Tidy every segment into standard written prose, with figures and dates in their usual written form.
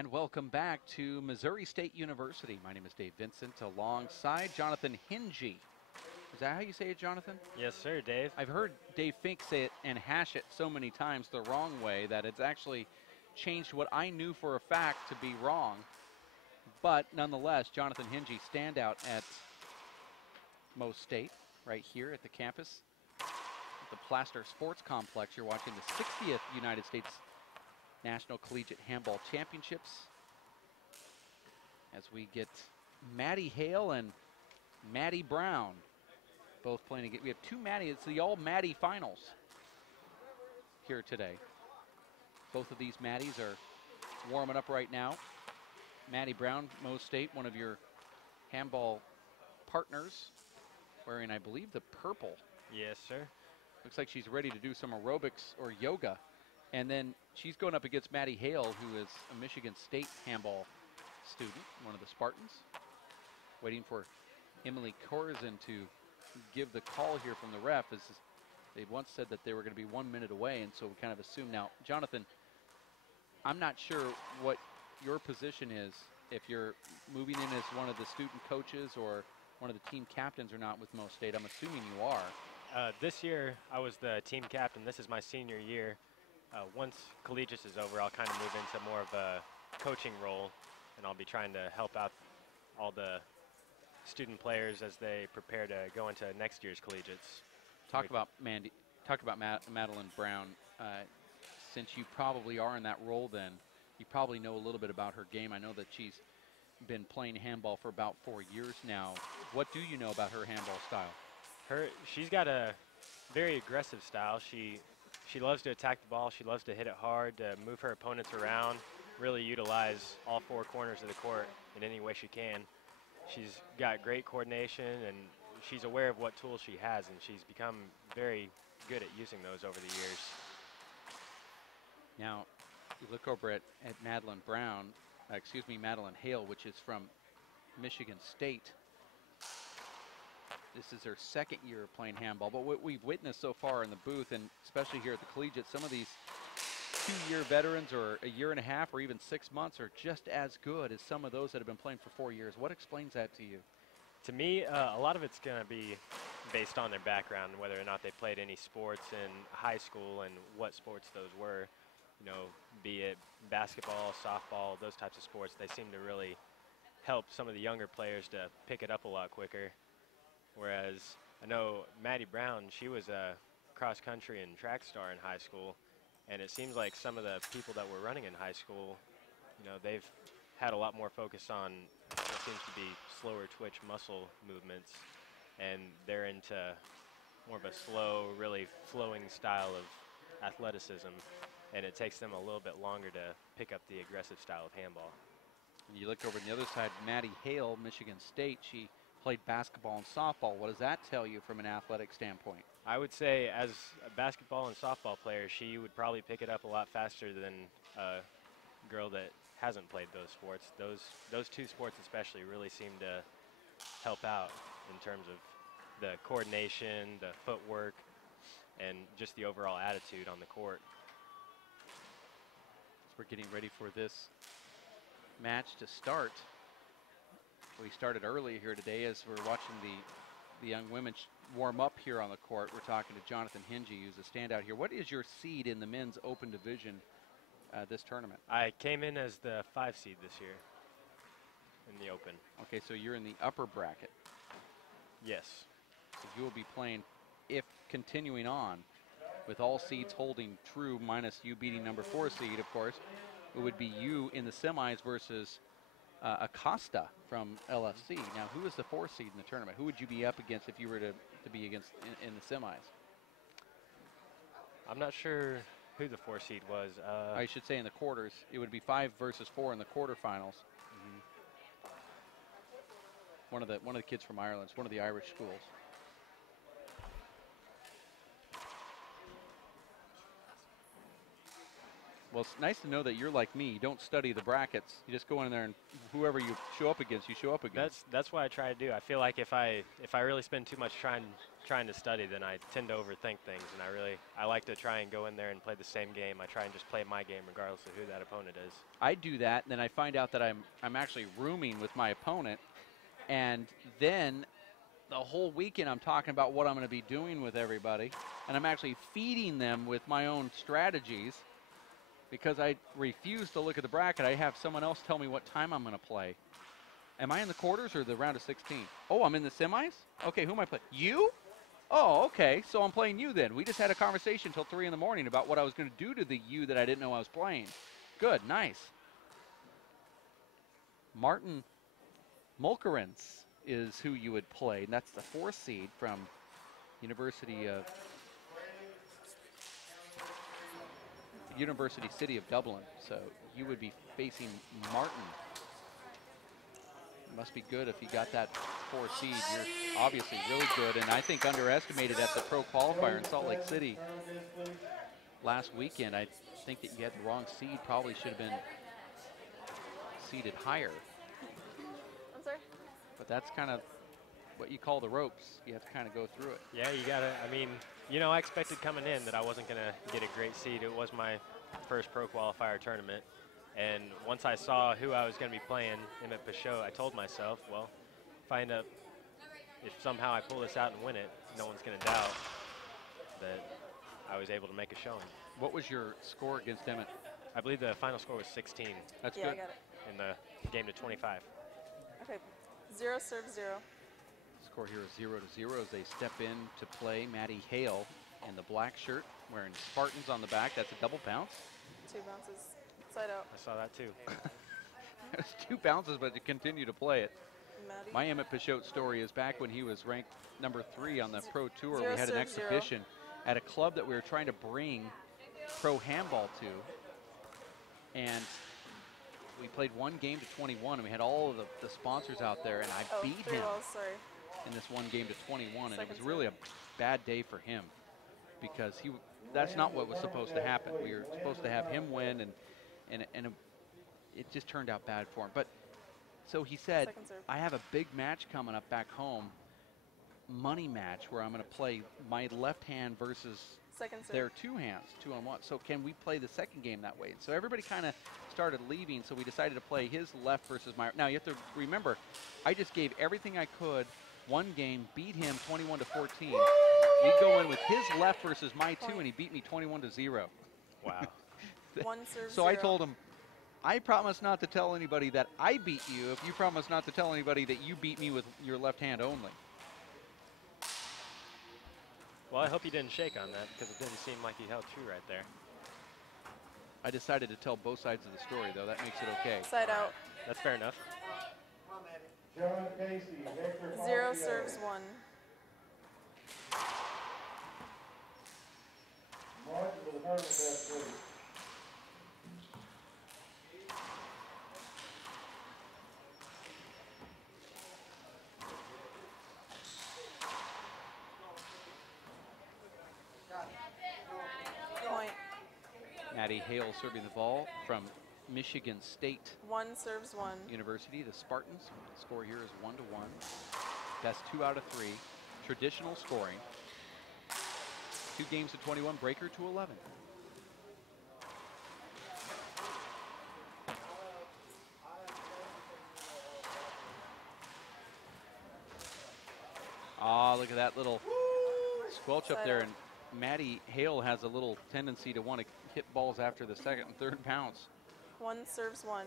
And welcome back to Missouri State University. My name is Dave Vincent alongside Jonathan Hingy. Is that how you say it, Jonathan? Yes, sir, Dave. I've heard Dave Fink say it and hash it so many times the wrong way that it's actually changed what I knew for a fact to be wrong. But nonetheless, Jonathan Hingy, standout at Mo State, right here at the campus, at the Plaster Sports Complex. You're watching the 60th United States National Collegiate Handball Championships as we get Maddie Hale and Maddie Brown both playing again. We have two Maddie. It's the all Maddie finals here today. Both of these Maddies are warming up right now. Maddie Brown, Mo State, one of your handball partners, wearing, I believe, the purple. Yes, sir. Looks like she's ready to do some aerobics or yoga. And then she's going up against Maddie Hale, who is a Michigan State handball student, one of the Spartans. Waiting for Emily Corzin to give the call here from the ref. They once said that they were going to be 1 minute away, and so we kind of assume now. Jonathan, I'm not sure what your position is, if you're moving in as one of the student coaches or one of the team captains or not with Mo State. I'm assuming you are. This year, I was the team captain. This is my senior year. Once collegiate is over, I'll kind of move into more of a coaching role, and I'll be trying to help out all the student players as they prepare to go into next year's collegiates. Talk about Madeline Brown. Since you probably are in that role, then you probably know a little bit about her game. I know that she's been playing handball for about 4 years now. What do you know about her handball style? She's got a very aggressive style. She loves to attack the ball. She loves to hit it hard, to move her opponents around, really utilize all four corners of the court in any way she can. She's got great coordination, and she's aware of what tools she has, and she's become very good at using those over the years. Now, you look over at Madeline Brown, Madeline Hale, which is from Michigan State. This is her second year of playing handball, but what we've witnessed so far in the booth, and especially here at the collegiate, some of these 2-year veterans or a year and a half or even 6 months are just as good as some of those that have been playing for 4 years. What explains that to you? To me, a lot of it's going to be based on their background, whether or not they played any sports in high school and what sports those were. You know, be it basketball, softball, those types of sports, they seem to really help some of the younger players to pick it up a lot quicker. Whereas I know Maddie Brown, she was a cross-country and track star in high school, and it seems like some of the people that were running in high school, you know, they've had a lot more focus on what seems to be slower twitch muscle movements, and they're into more of a slow, really flowing style of athleticism, and it takes them a little bit longer to pick up the aggressive style of handball. And you look over on the other side, Maddie Hale, Michigan State, she played basketball and softball. What does that tell you from an athletic standpoint? I would say as a basketball and softball player, she would probably pick it up a lot faster than a girl that hasn't played those sports. Those two sports especially really seem to help out in terms of the coordination, the footwork, and just the overall attitude on the court. As we're getting ready for this match to start. We started early here today as we're watching the young women warm up here on the court. We're talking to Jonathan Hingy, who's a standout here. What is your seed in the men's open division this tournament? I came in as the 5 seed this year in the open. Okay, so you're in the upper bracket. Yes. So you will be playing, if continuing on, with all seeds holding true minus you beating number 4 seed, of course. It would be you in the semis versus Acosta from LFC. Now, who is the 4 seed in the tournament? Who would you be up against if you were to be against in the semis? I'm not sure who the 4 seed was. I should say in the quarters. It would be 5 versus 4 in the quarterfinals. One of the kids from Ireland. It's one of the Irish schools. Well, it's nice to know that you're like me. You don't study the brackets. You just go in there and whoever you show up against, you show up against. That's what I try to do. I feel like if I really spend too much trying to study, then I tend to overthink things, and I like to try and go in there and play the same game. I try and just play my game regardless of who that opponent is. I do that, and then I find out that I'm actually rooming with my opponent, and then the whole weekend I'm talking about what I'm going to be doing with everybody, and I'm actually feeding them with my own strategies because I refuse to look at the bracket. I have someone else tell me what time I'm going to play. Am I in the quarters or the round of 16? Oh, I'm in the semis? Okay, who am I playing? You? Oh, okay, so I'm playing you then. We just had a conversation till 3 in the morning about what I was going to do to the you that I didn't know I was playing. Good, nice. Martin Mulkerins is who you would play, and that's the 4th seed from University City of Dublin. So you would be facing Martin. It must be good if you got that 4th seed. You're obviously really good, and I think underestimated at the pro qualifier in Salt Lake City last weekend. I think that you had the wrong seed. Probably should have been seeded higher. I'm sorry? But that's kind of what you call the ropes. You have to kind of go through it. Yeah, you gotta. I mean, you know, I expected coming in that I wasn't gonna get a great seed. It was my first pro qualifier tournament, and once I saw who I was gonna be playing, Emmett Pachot, I told myself, well, if somehow I pull this out and win it, no one's gonna doubt that I was able to make a showing. What was your score against Emmett? I believe the final score was 16. That's Yeah, good. I got it. In the game to 25. Okay, 0 serve 0. Score here is 0-0 as they step in to play Maddie Hale in the black shirt, wearing Spartans on the back. That's a double bounce. 2 bounces, side out. I saw that too. There's 2 bounces, but you continue to play it. Maddie. My Emmett Pachot story is back when he was ranked number 3 on the pro tour. Zero We had an serve zero. exhibition at a club that we were trying to bring pro handball to, and we played 1 game to 21, and we had all of the sponsors out there, and I Oh, beat 3 him balls, sorry. in this 1 game to 21, and it Second was really a bad day for him because that's not what was supposed to happen. We were supposed to have him win, and it just turned out bad for him. But so he said, Second serve. I have a big match coming up back home, money match, where I'm going to play my left hand versus Second serve. their 2 hands, 2-on-1. So can we play the second game that way? So everybody kind of started leaving, so we decided to play his left versus my. Now you have to remember, I just gave everything I could. 1 game, beat him 21-14. We go in with his left versus my 2, and he beat me 21-0. Wow. 1 serve So 0. I told him, I promise not to tell anybody that I beat you if you promise not to tell anybody that you beat me with your left hand only. Well, I hope you didn't shake on that because it didn't seem like you held true right there. I decided to tell both sides of the story, though. That makes it okay. Side out. That's fair enough. 0 serves 1. Point. Maddie Hale serving the ball from Michigan State 1 serves 1. University, the Spartans. The score here is 1-1. That's 2 out of 3. Traditional scoring. 2 games to 21, breaker to 11. Ah, look at that little squelch up Side there. out. And Maddie Hale has a little tendency to want to hit balls after the 2nd and 3rd bounce. 1 serves 1.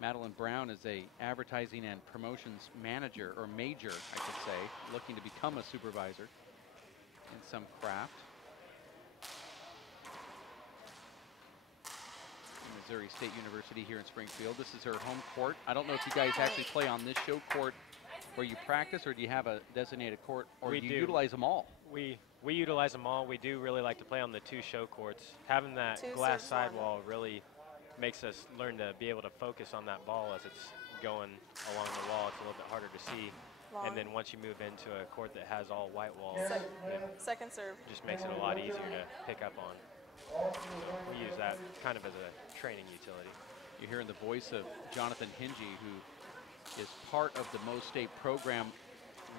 Madeline Brown is a advertising and promotions manager, or major, I should say, looking to become a supervisor in some craft. Missouri State University here in Springfield. This is her home court. I don't know if you guys actually play on this show court where you practice, or do you have a designated court, or We do you do. utilize them all? We utilize them all. We do really like to play on the 2 show courts. Having that 2 glass serves 1. sidewall really makes us learn to be able to focus on that ball as it's going along the wall. It's a little bit harder to see. Long. And then once you move into a court that has all white walls, Sec- it Second serve. just makes it a lot easier to pick up on. we use that kind of as a training utility. You're hearing the voice of Jonathan Hingy, who is part of the Mo State program.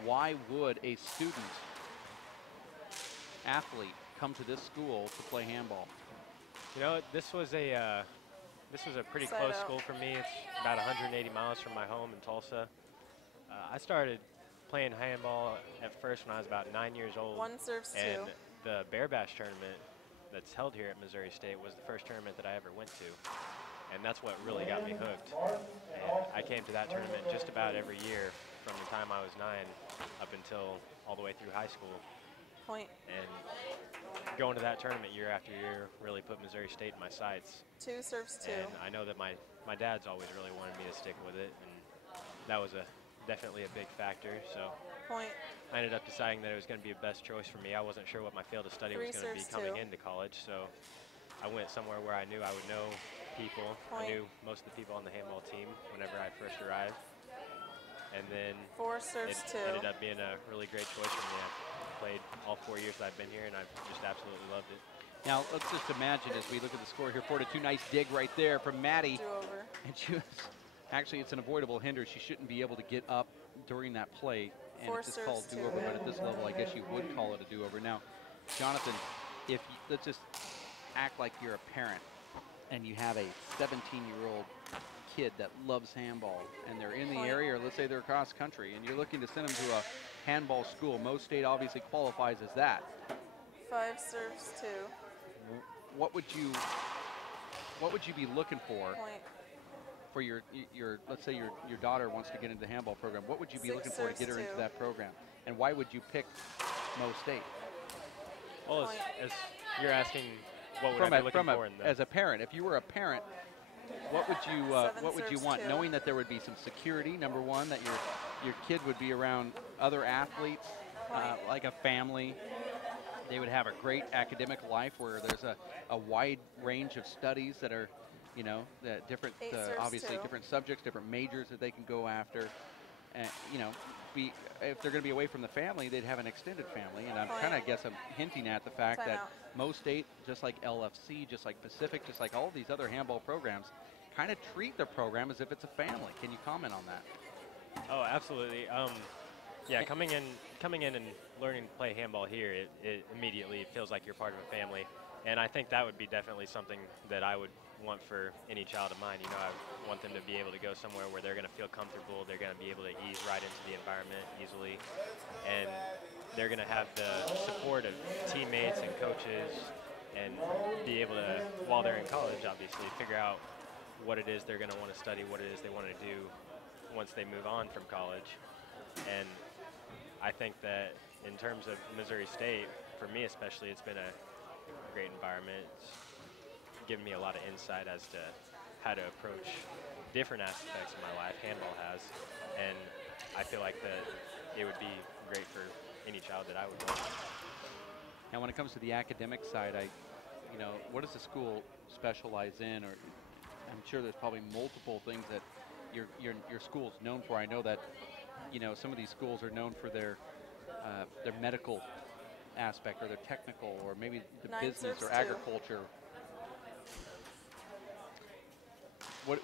Why would a student athlete come to this school to play handball? You know, this was a pretty Side close out. school for me. It's about 180 miles from my home in Tulsa. I started playing handball at first when I was about 9 years old. One serves And two. the Bear Bash tournament that's held here at Missouri State was the first tournament that I ever went to. And that's what really got me hooked. And I came to that tournament just about every year from the time I was 9 up until all the way through high school. Point. And going to that tournament year after year really put Missouri State in my sights. Two serves two. And I know that my dad's always really wanted me to stick with it, and that was definitely a big factor. So Point. I ended up deciding that it was going to be the best choice for me. I wasn't sure what my field of study was Three going to be serves coming two. into college, so I went somewhere where I knew I would know people. Point. I knew most of the people on the handball team whenever I first arrived. And then Four it serves two. ended up being a really great choice for me. I've played all 4 years that I've been here, and I've just absolutely loved it. Now, let's just imagine as we look at the score here, 4-2, nice dig right there from Maddie. Do over. And she was, actually, it's an avoidable hinder. She shouldn't be able to get up during that play. And Four if it's called serves do-over, two. but at this level, I guess you would call it a do-over. Now, Jonathan, if you, let's just act like you're a parent and you have a 17-year-old kid that loves handball and they're in the Point. area, or let's say they're across country, and you're looking to send them to a handball school. Mo State obviously qualifies as that. Five serves two. What would you be looking for Point. for your let's say your daughter wants to get into the handball program? What would you be Six looking for to get her serves into two. that program? And why would you pick Mo State? Well, Point. as you're asking, what would I be looking for in the as a parent, if you were a parent, what would you Seven serves want? two. Knowing that there would be some security, number one, that your kid would be around other athletes, Point. like a family. They would have a great academic life where there's a wide range of studies that are, different, Eight serves obviously two. different subjects, different majors that they can go after. And, if they're going to be away from the family, they'd have an extended family. And I'm Point. kind of guess I'm hinting at the fact that Timeout. Mo State, just like LFC, just like Pacific, just like all of these other handball programs, kind of treat their program as if it's a family. Can you comment on that? Oh, absolutely. Yeah, coming in and learning to play handball here, it immediately feels like you're part of a family. And I think that would be definitely something that I would want for any child of mine. I want them to be able to go somewhere where they're going to feel comfortable, they're going to be able to ease right into the environment easily, and they're going to have the support of teammates and coaches, and be able to, while they're in college, obviously, figure out what it is they're going to want to study, what it is they want to do once they move on from college. And I think that in terms of Missouri State, for me especially, it's been a great environment. It's given me a lot of insight as to how to approach different aspects of my life handball has. And I feel like that it would be great for any child that I would want. Now, when it comes to the academic side, what does the school specialize in? Or I'm sure there's probably multiple things that your school's known for. I know that some of these schools are known for their medical aspect, or their technical, or maybe the Nine business serves or two. agriculture. What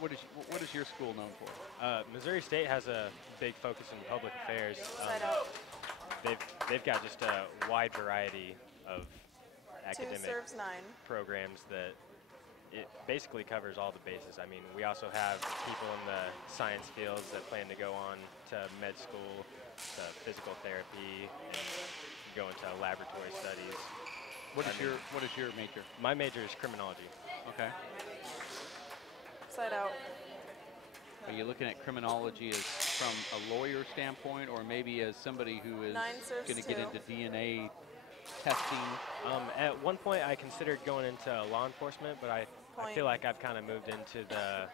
is your school known for? Missouri State has a big focus in public affairs. Side out. They've got just a wide variety of Two academic serves nine. programs that it basically covers all the bases. I mean, we also have people in the science fields that plan to go on to med school, to physical therapy, and go into laboratory studies. What is your major? My major is criminology. Okay. Side out. Are you looking at criminology as from a lawyer standpoint, or maybe as somebody who is Nine serves going to get two. into DNA testing? At one point, I considered going into law enforcement, but I Point. feel like I've kind of moved into the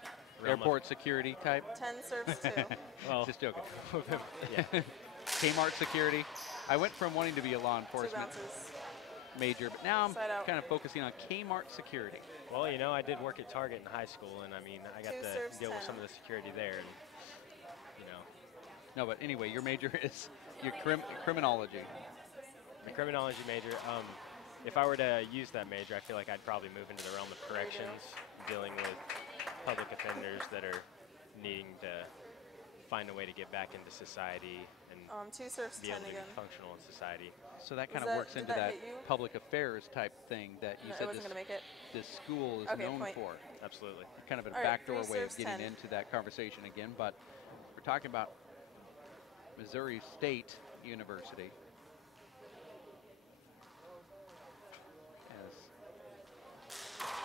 realm Airport security type? 10 serves two. Well, Just joking. yeah. Kmart security. I went from wanting to be a law Two enforcement bounces. major, but now I'm Side out. kind of focusing on Kmart security. Well, I did work at Target in high school, and I mean, I got Two to serves deal with 10. some of the security there, and No, but anyway, your major is your criminology. the criminology major. if I were to use that major, I feel like I'd probably move into the realm of corrections, dealing with public offenders that are needing to find a way to get back into society and 2 serves be 10 able to again. be functional in society. So that Was kind of that- works did into that that hit you? public affairs type thing that you No, it said wasn't going to make it. this school is Okay, known point. for. Absolutely. Kind of a All right, backdoor 3 way of serves getting 10. into that conversation again, but we're talking about Missouri State University. As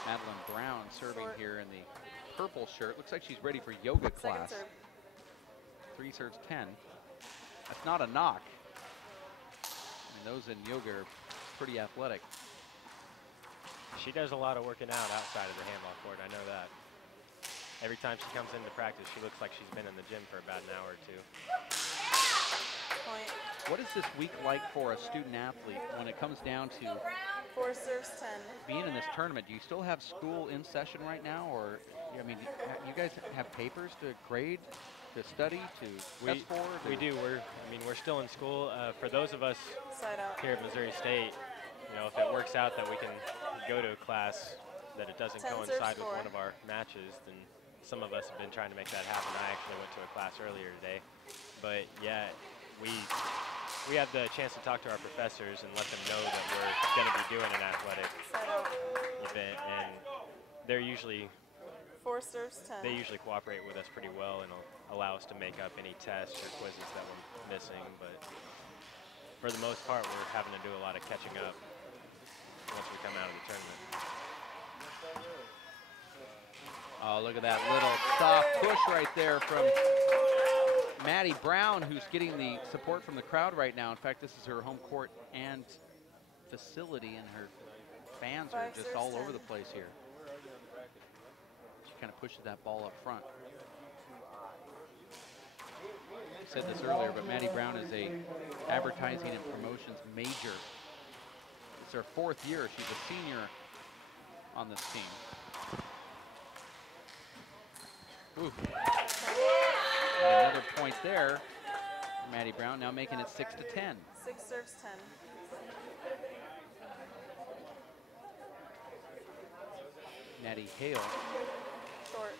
Madeline Brown serving Short. here in the purple shirt. Looks like she's ready for yoga Second class. serve. 3 serves 10. That's not a knock. I mean, those in yoga are pretty athletic. She does a lot of working out outside of the handball court. I know that. Every time she comes into practice, she looks like she's been in the gym for about an hour or 2. Point. What is this week like for a student athlete when it comes down to 4 serves 10. being in this tournament? Do you still have school in session right now, or I mean, you guys have papers to grade, to study, to test for? We do. We're still in school. For those of us Side out. here at Missouri State, if it works out that we can go to a class that it doesn't 10 coincide serves with 4. one of our matches, then some of us have been trying to make that happen. I actually went to a class earlier today, but yeah, we have the chance to talk to our professors and let them know that we're going to be doing an athletic Side out. event, and they're usually 4 serves 10. they usually cooperate with us pretty well and allow us to make up any tests or quizzes that we're missing. But for the most part, we're having to do a lot of catching up once we come out of the tournament. Oh, look at that little soft push right there from Maddie Brown, who's getting the support from the crowd right now. In fact, this is her home court and facility, and her fans are 5 just serves all 10. over the place here. She kind of pushes that ball up front. I said this earlier, but Maddie Brown is a advertising and promotions major. It's her 4th year. She's a senior on this team. Ooh. And another point there. Maddie Brown now making it 6-10. 6 serves 10. Maddie Hale Short.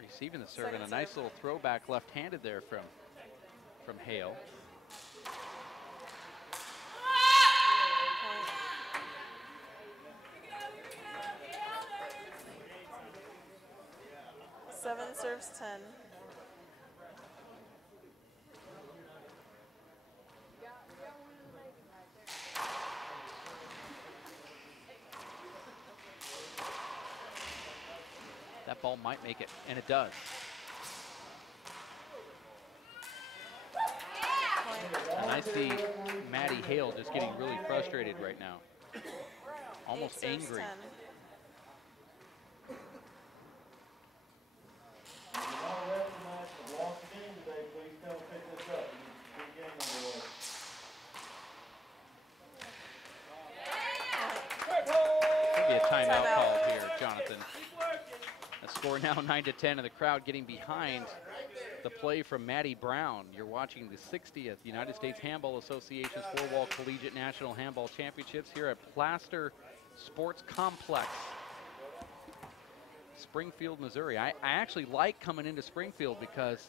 receiving the serve, and a Second nice serve. little throwback left-handed there from Hale. Point. 7 serves 10. That ball might make it, and it does. Point. And I see Maddie Hale just getting really frustrated right now. Almost 8 serves angry. 10. Could be a timeout Timeout. called here, Jonathan. The score now 9-10, and the crowd getting behind the play from Maddie Brown. You're watching the 60th United States Handball Association's Four-Wall Collegiate National Handball Championships here at Plaster Sports Complex, Springfield, Missouri. I actually like coming into Springfield because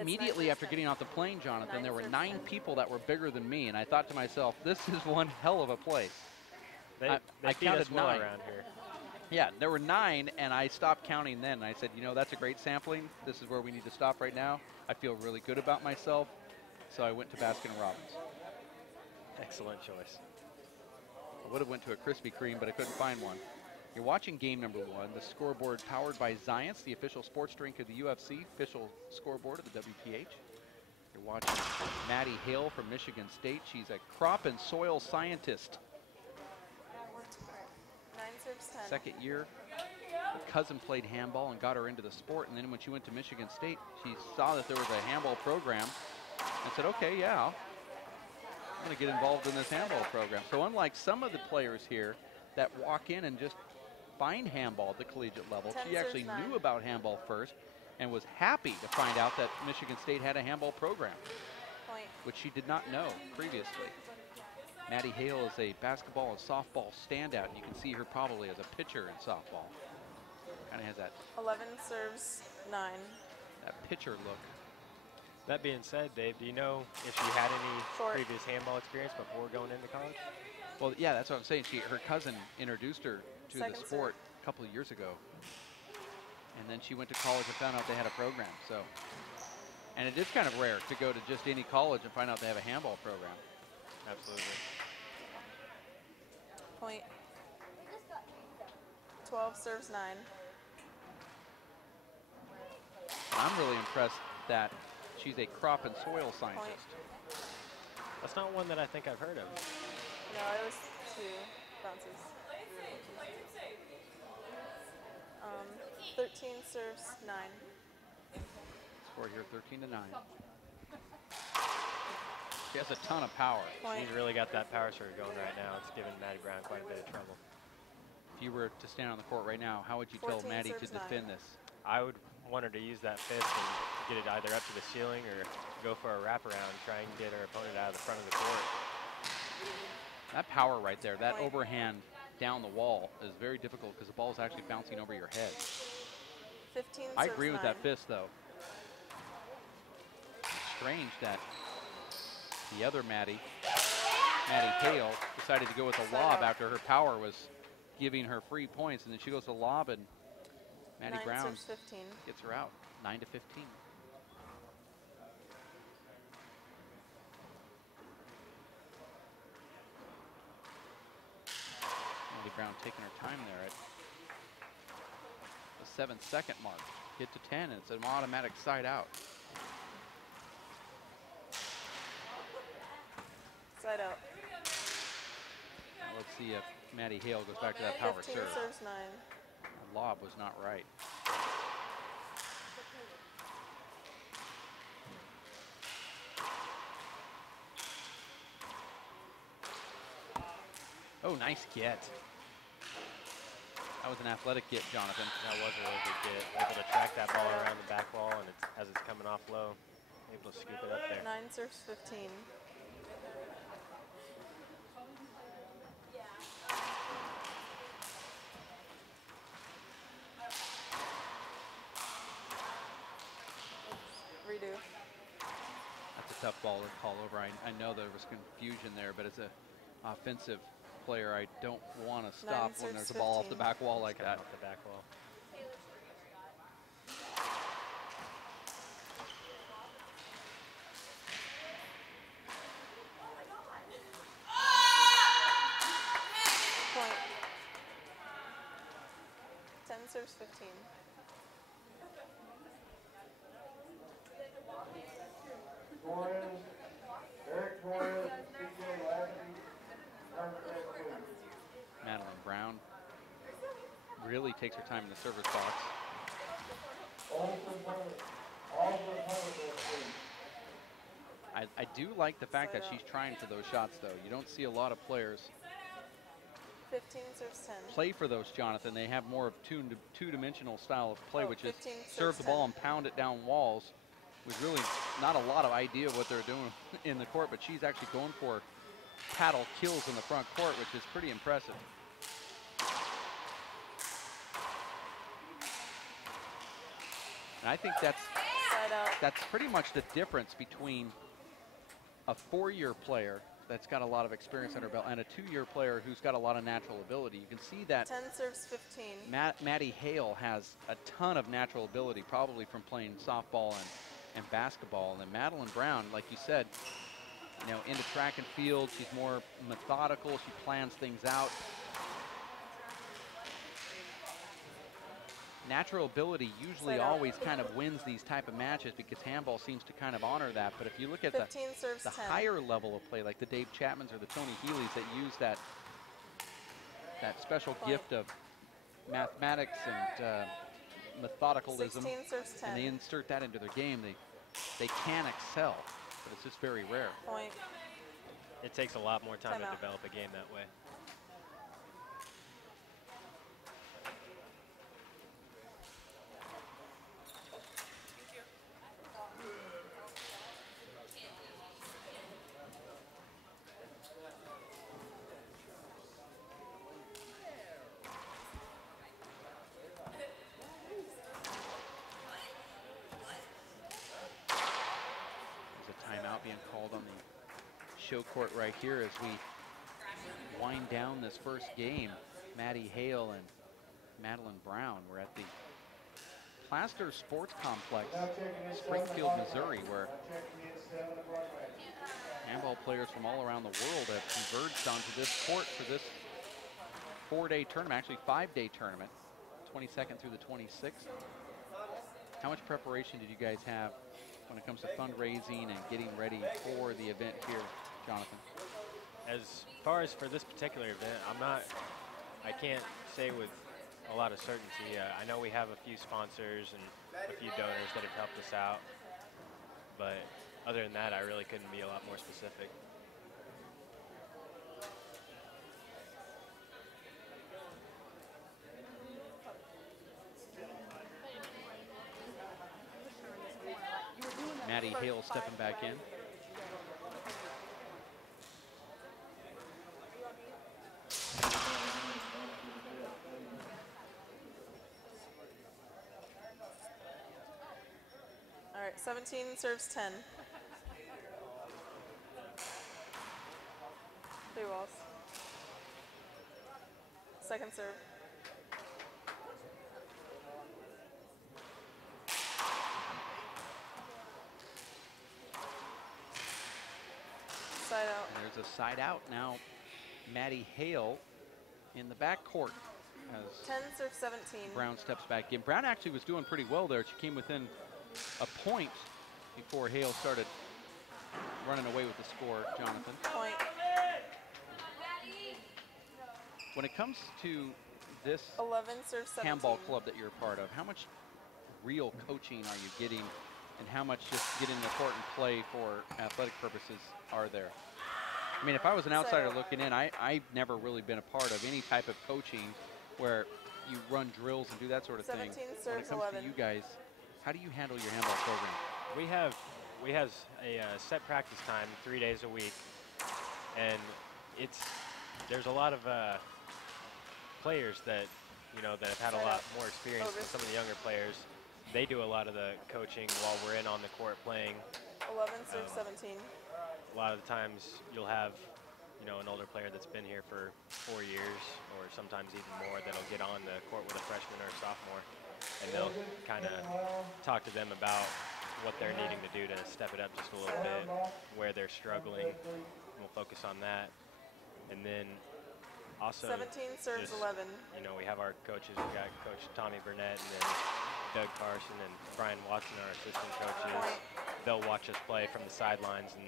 immediately 9 after getting off the plane, Jonathan, there were 9 9 people that were bigger than me, and I thought to myself, this is one hell of a place. They I feed us counted well 9. around here. Yeah, there were 9, and I stopped counting then. I said, that's a great sampling. This is where we need to stop right now. I feel really good about myself, so I went to Baskin-Robbins. Excellent choice. I would have went to a Krispy Kreme, but I couldn't find one. You're watching game number 1, the scoreboard powered by Zions, the official sports drink of the UFC, official scoreboard of the WPH. You're watching Maddie Hale from Michigan State. She's a crop and soil scientist. 9 serves 10. Second year. Her cousin played handball and got her into the sport, and then when she went to Michigan State, she saw that there was a handball program and said, okay, yeah, I'm going to get involved in this handball program. So unlike some of the players here that walk in and just find handball at the collegiate level, 10 she actually serves 9. knew about handball first and was happy to find out that Michigan State had a handball program. Point. Point. which she did not know previously. Maddie Hale is a basketball and softball standout, and you can see her probably as a pitcher in softball. Kind of has that 11 serves 9. pitcher look. That being said, Dave, do you know if she had any Short. previous handball experience before going into college? Well, yeah, that's what I'm saying. Her cousin introduced her to Second the serve. sport a couple of years ago. And then she went to college and found out they had a program. So, and it is kind of rare to go to just any college and find out they have a handball program. Absolutely. Point. 12 serves 9. I'm really impressed that she's a crop and soil scientist. That's not one that I think I've heard of. No, it was 2 bounces. 13 serves 9. Score here 13-9. She has a ton of power. Point. She's really got that power surge going right now. It's giving Maddie Brown quite a bit of trouble. If you were to stand on the court right now, how would you tell 14 Maddie to serves 9. defend this? I would want her to use that fist and get it either up to the ceiling or go for a wraparound, try and get her opponent out of the front of the court. That power right there, that Point. overhand down the wall is very difficult because the ball is actually bouncing over your head. 15 I serves agree with 9. that fist, though. It's strange that the other Maddie Hale, decided to go with a Side lob out. after her power was giving her free points, and then she goes to lob, and Maddie 9 Brown serves 15. gets her out, 9-15. Maddie Brown taking her time there at the 7-second mark. Get to 10, and it's an automatic side out. Side out. Now let's see if Maddie Hale goes back to that power 15 serve. serves 9. The lob was not right. Oh, nice get. That was an athletic get, Jonathan. That was a really good get. Able to track that ball around the back wall, and as it's coming off low, able to scoop it up there. 9 serves 15. Redo. That's a tough ball to call over. I know there was confusion there, but as an offensive player, I don't want to stop when there's a ball off the 15. back wall like Coming that. off the back wall. Point. 10 serves 15. Madeline Brown really takes her time in the service box. I do like the fact that she's trying for those shots, though. You don't see a lot of players 15 serves 10. play for those, Jonathan. They have more of two-dimensional style of play, Oh, which is 15 serve serves the ball 10. and pound it down walls, with really not a lot of idea of what they're doing in the court, but she's actually going for paddle kills in the front court, which is pretty impressive. And I think Side out. that's pretty much the difference between a four-year player that's got a lot of experience under her belt and a two-year player who's got a lot of natural ability. You can see that 10 serves 15. Maddie Hale has a ton of natural ability, probably from playing softball and basketball. And then Madeline Brown, like you said, you know, into track and field, she's more methodical, she plans things out. Natural ability usually Side out. always kind of wins these type of matches because handball seems to kind of honor that. But if you look at 15 serves the 10. higher level of play, like the Dave Chapmans or the Tony Healy's that use that special Point. gift of mathematics and methodicalism, 16 serves 10. and they insert that into their game, they can excel, but it's just very rare. Point. It takes a lot more time to Timeout. develop a game that way. being called on the show court right here as we wind down this first game. Maddie Hale and Madeline Brown. We're at the Plaster Sports Complex, Springfield, Missouri, where handball players from all around the world have converged onto this court for this 4-day tournament, actually 5-day tournament, 22nd through the 26th. How much preparation did you guys have when it comes to fundraising and getting ready for the event here, Jonathan? As far as for this particular event, I can't say with a lot of certainty. I know we have a few sponsors and a few donors that have helped us out, but other than that, I really couldn't be a lot more specific. Maddie Hale stepping back in. All right, 17 serves 10. Three walls. Second serve. Side out. And there's a side out now. Maddie Hale in the back court as 10 serves 17. Brown steps back in. Brown actually was doing pretty well there. She came within a point before Hale started running away with the score, Jonathan. Point. When it comes to this 11 serves 17. handball club that you're a part of, how much real coaching are you getting, and how much just getting the court and play for athletic purposes are there? I mean, if I was an outsider looking in, I've never really been a part of any type of coaching where you run drills and do that sort of thing. 17 When it serves comes 11. to you guys, how do you handle your handball program? We have a set practice time 3 days a week, and there's a lot of players that that have had a lot more experience than some of the younger players. They do a lot of the coaching while we're in on the court playing. 11 serves 17. A lot of the times you'll have an older player that's been here for 4 years or sometimes even more that'll get on the court with a freshman or a sophomore, and they'll kind of talk to them about what they're needing to do to step it up just a little bit, where they're struggling. We'll focus on that. And then also 17 serves 11. We have our coaches. We got Coach Tommy Burnett and then Doug Carson and Brian Watson, our assistant coaches. Point. They'll watch us play from the sidelines and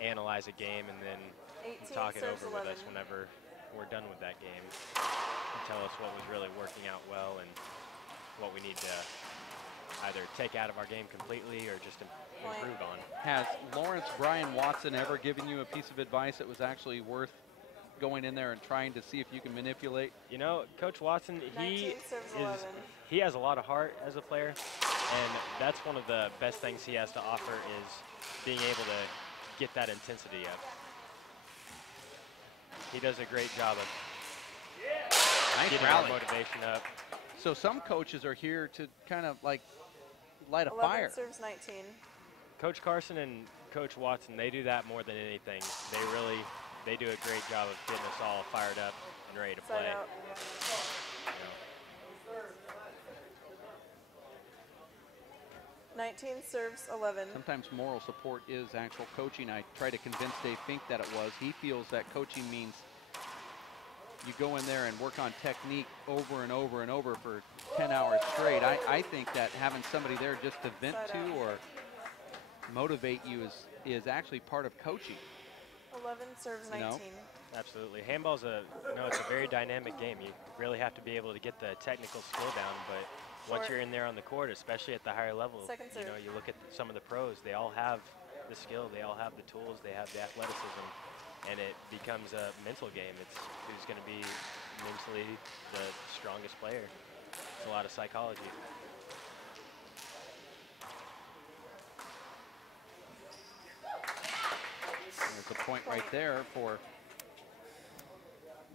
analyze a game, and then 18 talk it serves over with 11. us whenever we're done with that game and tell us what was really working out well and what we need to either take out of our game completely or just improve on. Has Lawrence Brian Watson ever given you a piece of advice that was actually worth going in there and trying to see if you can manipulate? Coach Watson, 19 serves 11. he has a lot of heart as a player, and that's one of the best things he has to offer is being able to get that intensity up. He does a great job of getting our motivation up. So some coaches are here to kind of like light a 11 fire. serves 19. Coach Carson and Coach Watson, they do that more than anything. They do a great job of getting us all fired up and ready to Side play. out. 19 serves 11. Sometimes moral support is actual coaching. I try to convince Dave Fink that it was. He feels that coaching means you go in there and work on technique over and over and over for 10 hours straight. I think that having somebody there just to vent to or motivate you is actually part of coaching. 11 serves 19. Absolutely. Handball's it's a very dynamic game. You really have to be able to get the technical skill down, but once you're in there on the court, especially at the higher level, Second serve. you look at some of the pros, they all have the skill, they all have the tools, they have the athleticism, and it becomes a mental game. It's who's going to be mentally the strongest player. It's a lot of psychology. There's a point right there for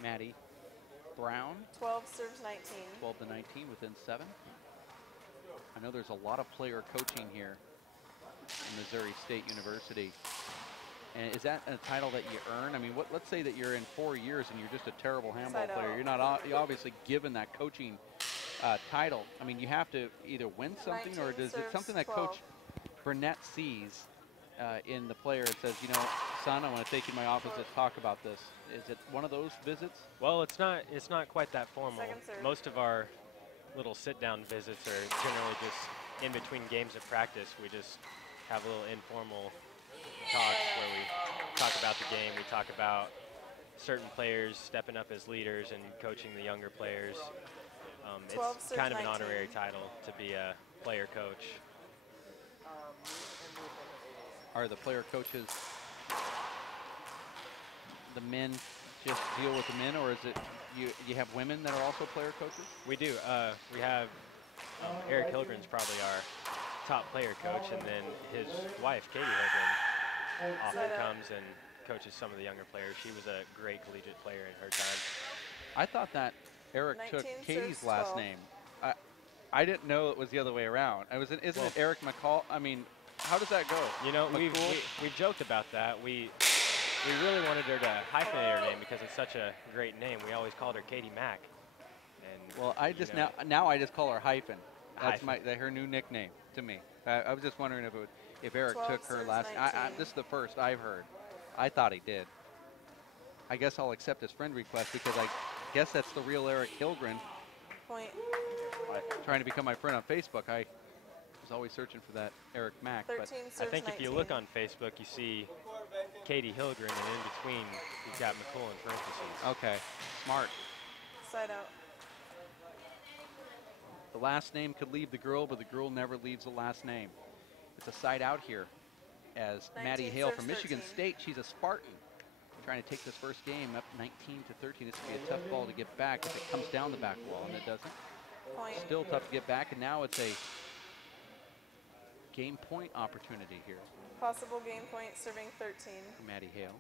Maddie Brown. 12 serves 19. 12 to 19 within 7. I know there's a lot of player coaching here Missouri State University. And is that a title that you earn? I mean, let's say that you're in 4 years and you're just a terrible handball Side player. out. You're obviously given that coaching title. I mean, you have to either win something, or 19 does it something serves that Coach 12. Burnett sees in the player and says, you know, son, I want to take you to my office to talk about this. Is it one of those visits? Well, it's not quite that formal. Second serve. Most of our little sit-down visits are generally just in between games of practice. We just have a little informal talks where we talk about the game. We talk about certain players stepping up as leaders and coaching the younger players. 12 It's serves kind of an 19. honorary title to be a player coach. Are the player coaches, the men just deal with the men, or is it you have women that are also player coaches? We do. We have Eric Hilgren's probably our top player coach, and then his wife, Katie Hilgren, often comes and coaches some of the younger players. She was a great collegiate player in her time. I thought that Eric took 19 Katie's serves last 12. name. I didn't know it was the other way around. Isn't it Eric McCall? I mean, how does that go? You know, we've McCool? joked about that. We really wanted her to hyphenate her name because it's such a great name. We always called her Katie Mack. And Well, I just now I just call her Hyphen. That's Hyphen. her new nickname to me. I was just wondering if Eric 12 took her serves last. 19. This is the first I've heard. I thought he did. I guess I'll accept his friend request because I guess that's the real Eric Hilgren. Point. Trying to become my friend on Facebook. I was always searching for that Eric Mack. 13 But serves I think 19. if you look on Facebook, you see Katie Hilgren, and in between, you've got McCool in parentheses. okay, smart. Side out. The last name could leave the girl, but the girl never leaves the last name. It's a side out here as 19 Maddie Hale serves from Michigan 13. State. She's a Spartan. Trying to take this first game up 19 to 13. It's going to be a tough ball to get back if it comes down the back wall, and it doesn't. Point. Still tough to get back, and now it's a game point opportunity here Possible game point, serving 13. for Maddie Hale.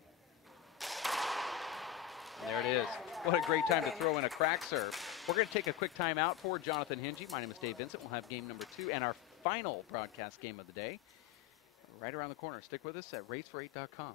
And there it is. What a great time to throw in a crack serve. We're going to take a quick timeout for Jonathan Hingie. My name is Dave Vincent. We'll have game number 2 and our final broadcast game of the day right around the corner. Stick with us at racefor8.com.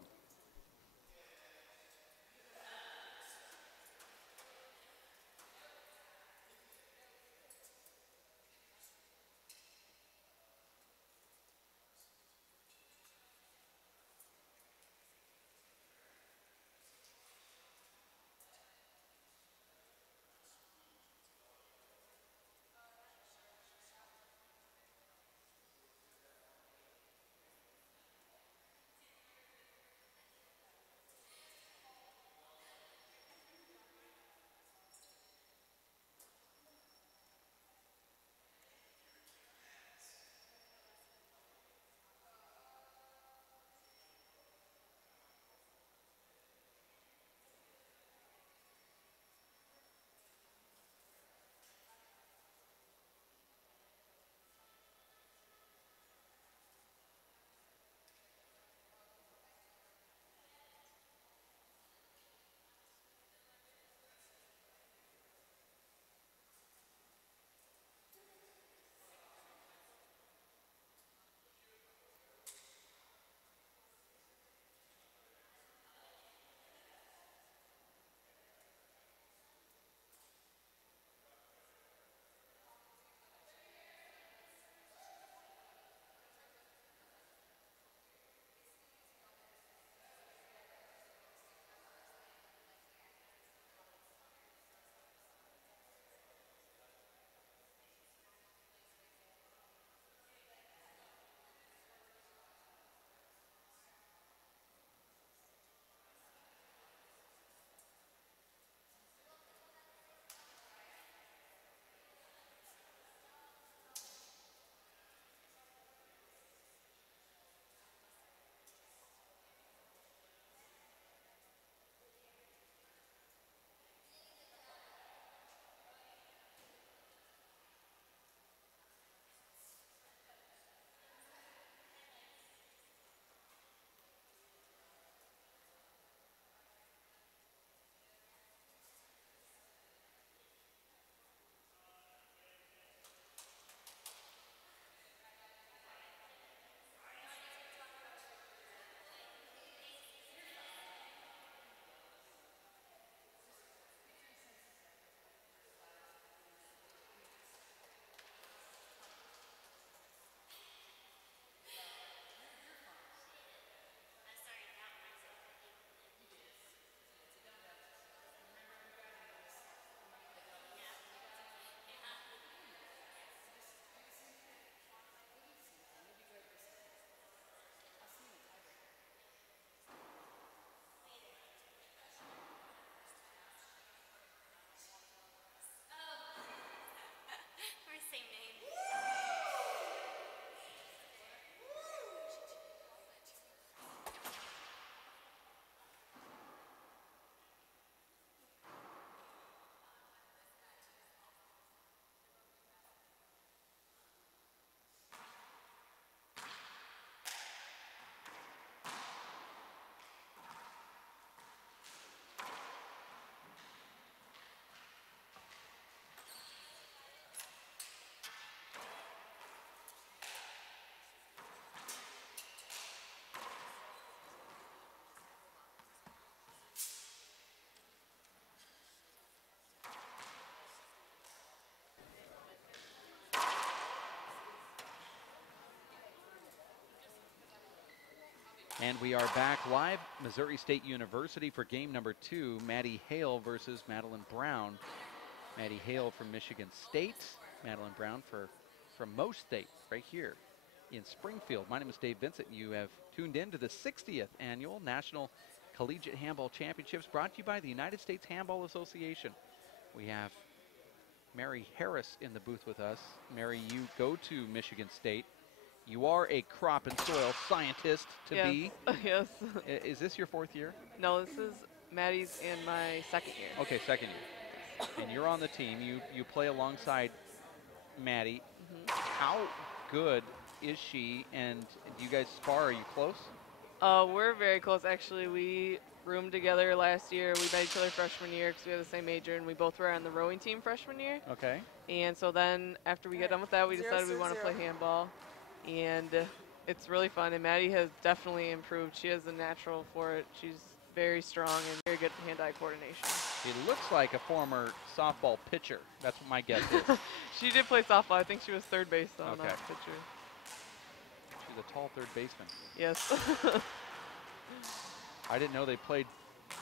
And we are back live, Missouri State University for game number 2, Maddie Hale versus Madeline Brown. Maddie Hale from Michigan State, Madeline Brown from Mo State, right here in Springfield. My name is Dave Vincent. You have tuned in to the 60th Annual National Collegiate Handball Championships, brought to you by the United States Handball Association. We have Mary Harris in the booth with us. Mary, you go to Michigan State. You are a crop and soil scientist to be. Yes. Is this your 4th year? No, this is Maddie's and my 2nd year. Okay, 2nd year. And you're on the team. You play alongside Maddie. How good is she? And do you guys spar? Are you close? We're very close. Actually, we roomed together last year. We met each other freshman year because we had the same major, and we both were on the rowing team freshman year. Okay. And so then after we get done with that, we decided we want to play handball. And it's really fun. And Maddie has definitely improved. She has the natural for it. She's very strong and very good at hand-eye coordination. It looks like a former softball pitcher. That's what my guess is. She did play softball. I think she was third base on that pitcher. She's a tall third baseman. Yes. I didn't know they played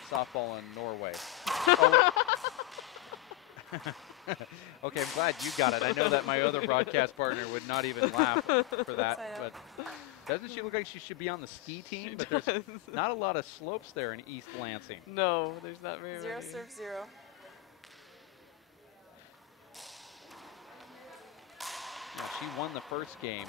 softball in Norway. Oh. Okay, I'm glad you got it. I know that my other broadcast partner would not even laugh for that. But doesn't she look like she should be on the ski team? But there's not a lot of slopes there in East Lansing. No, there's not very many. 0 serve 0. Now, she won the first game,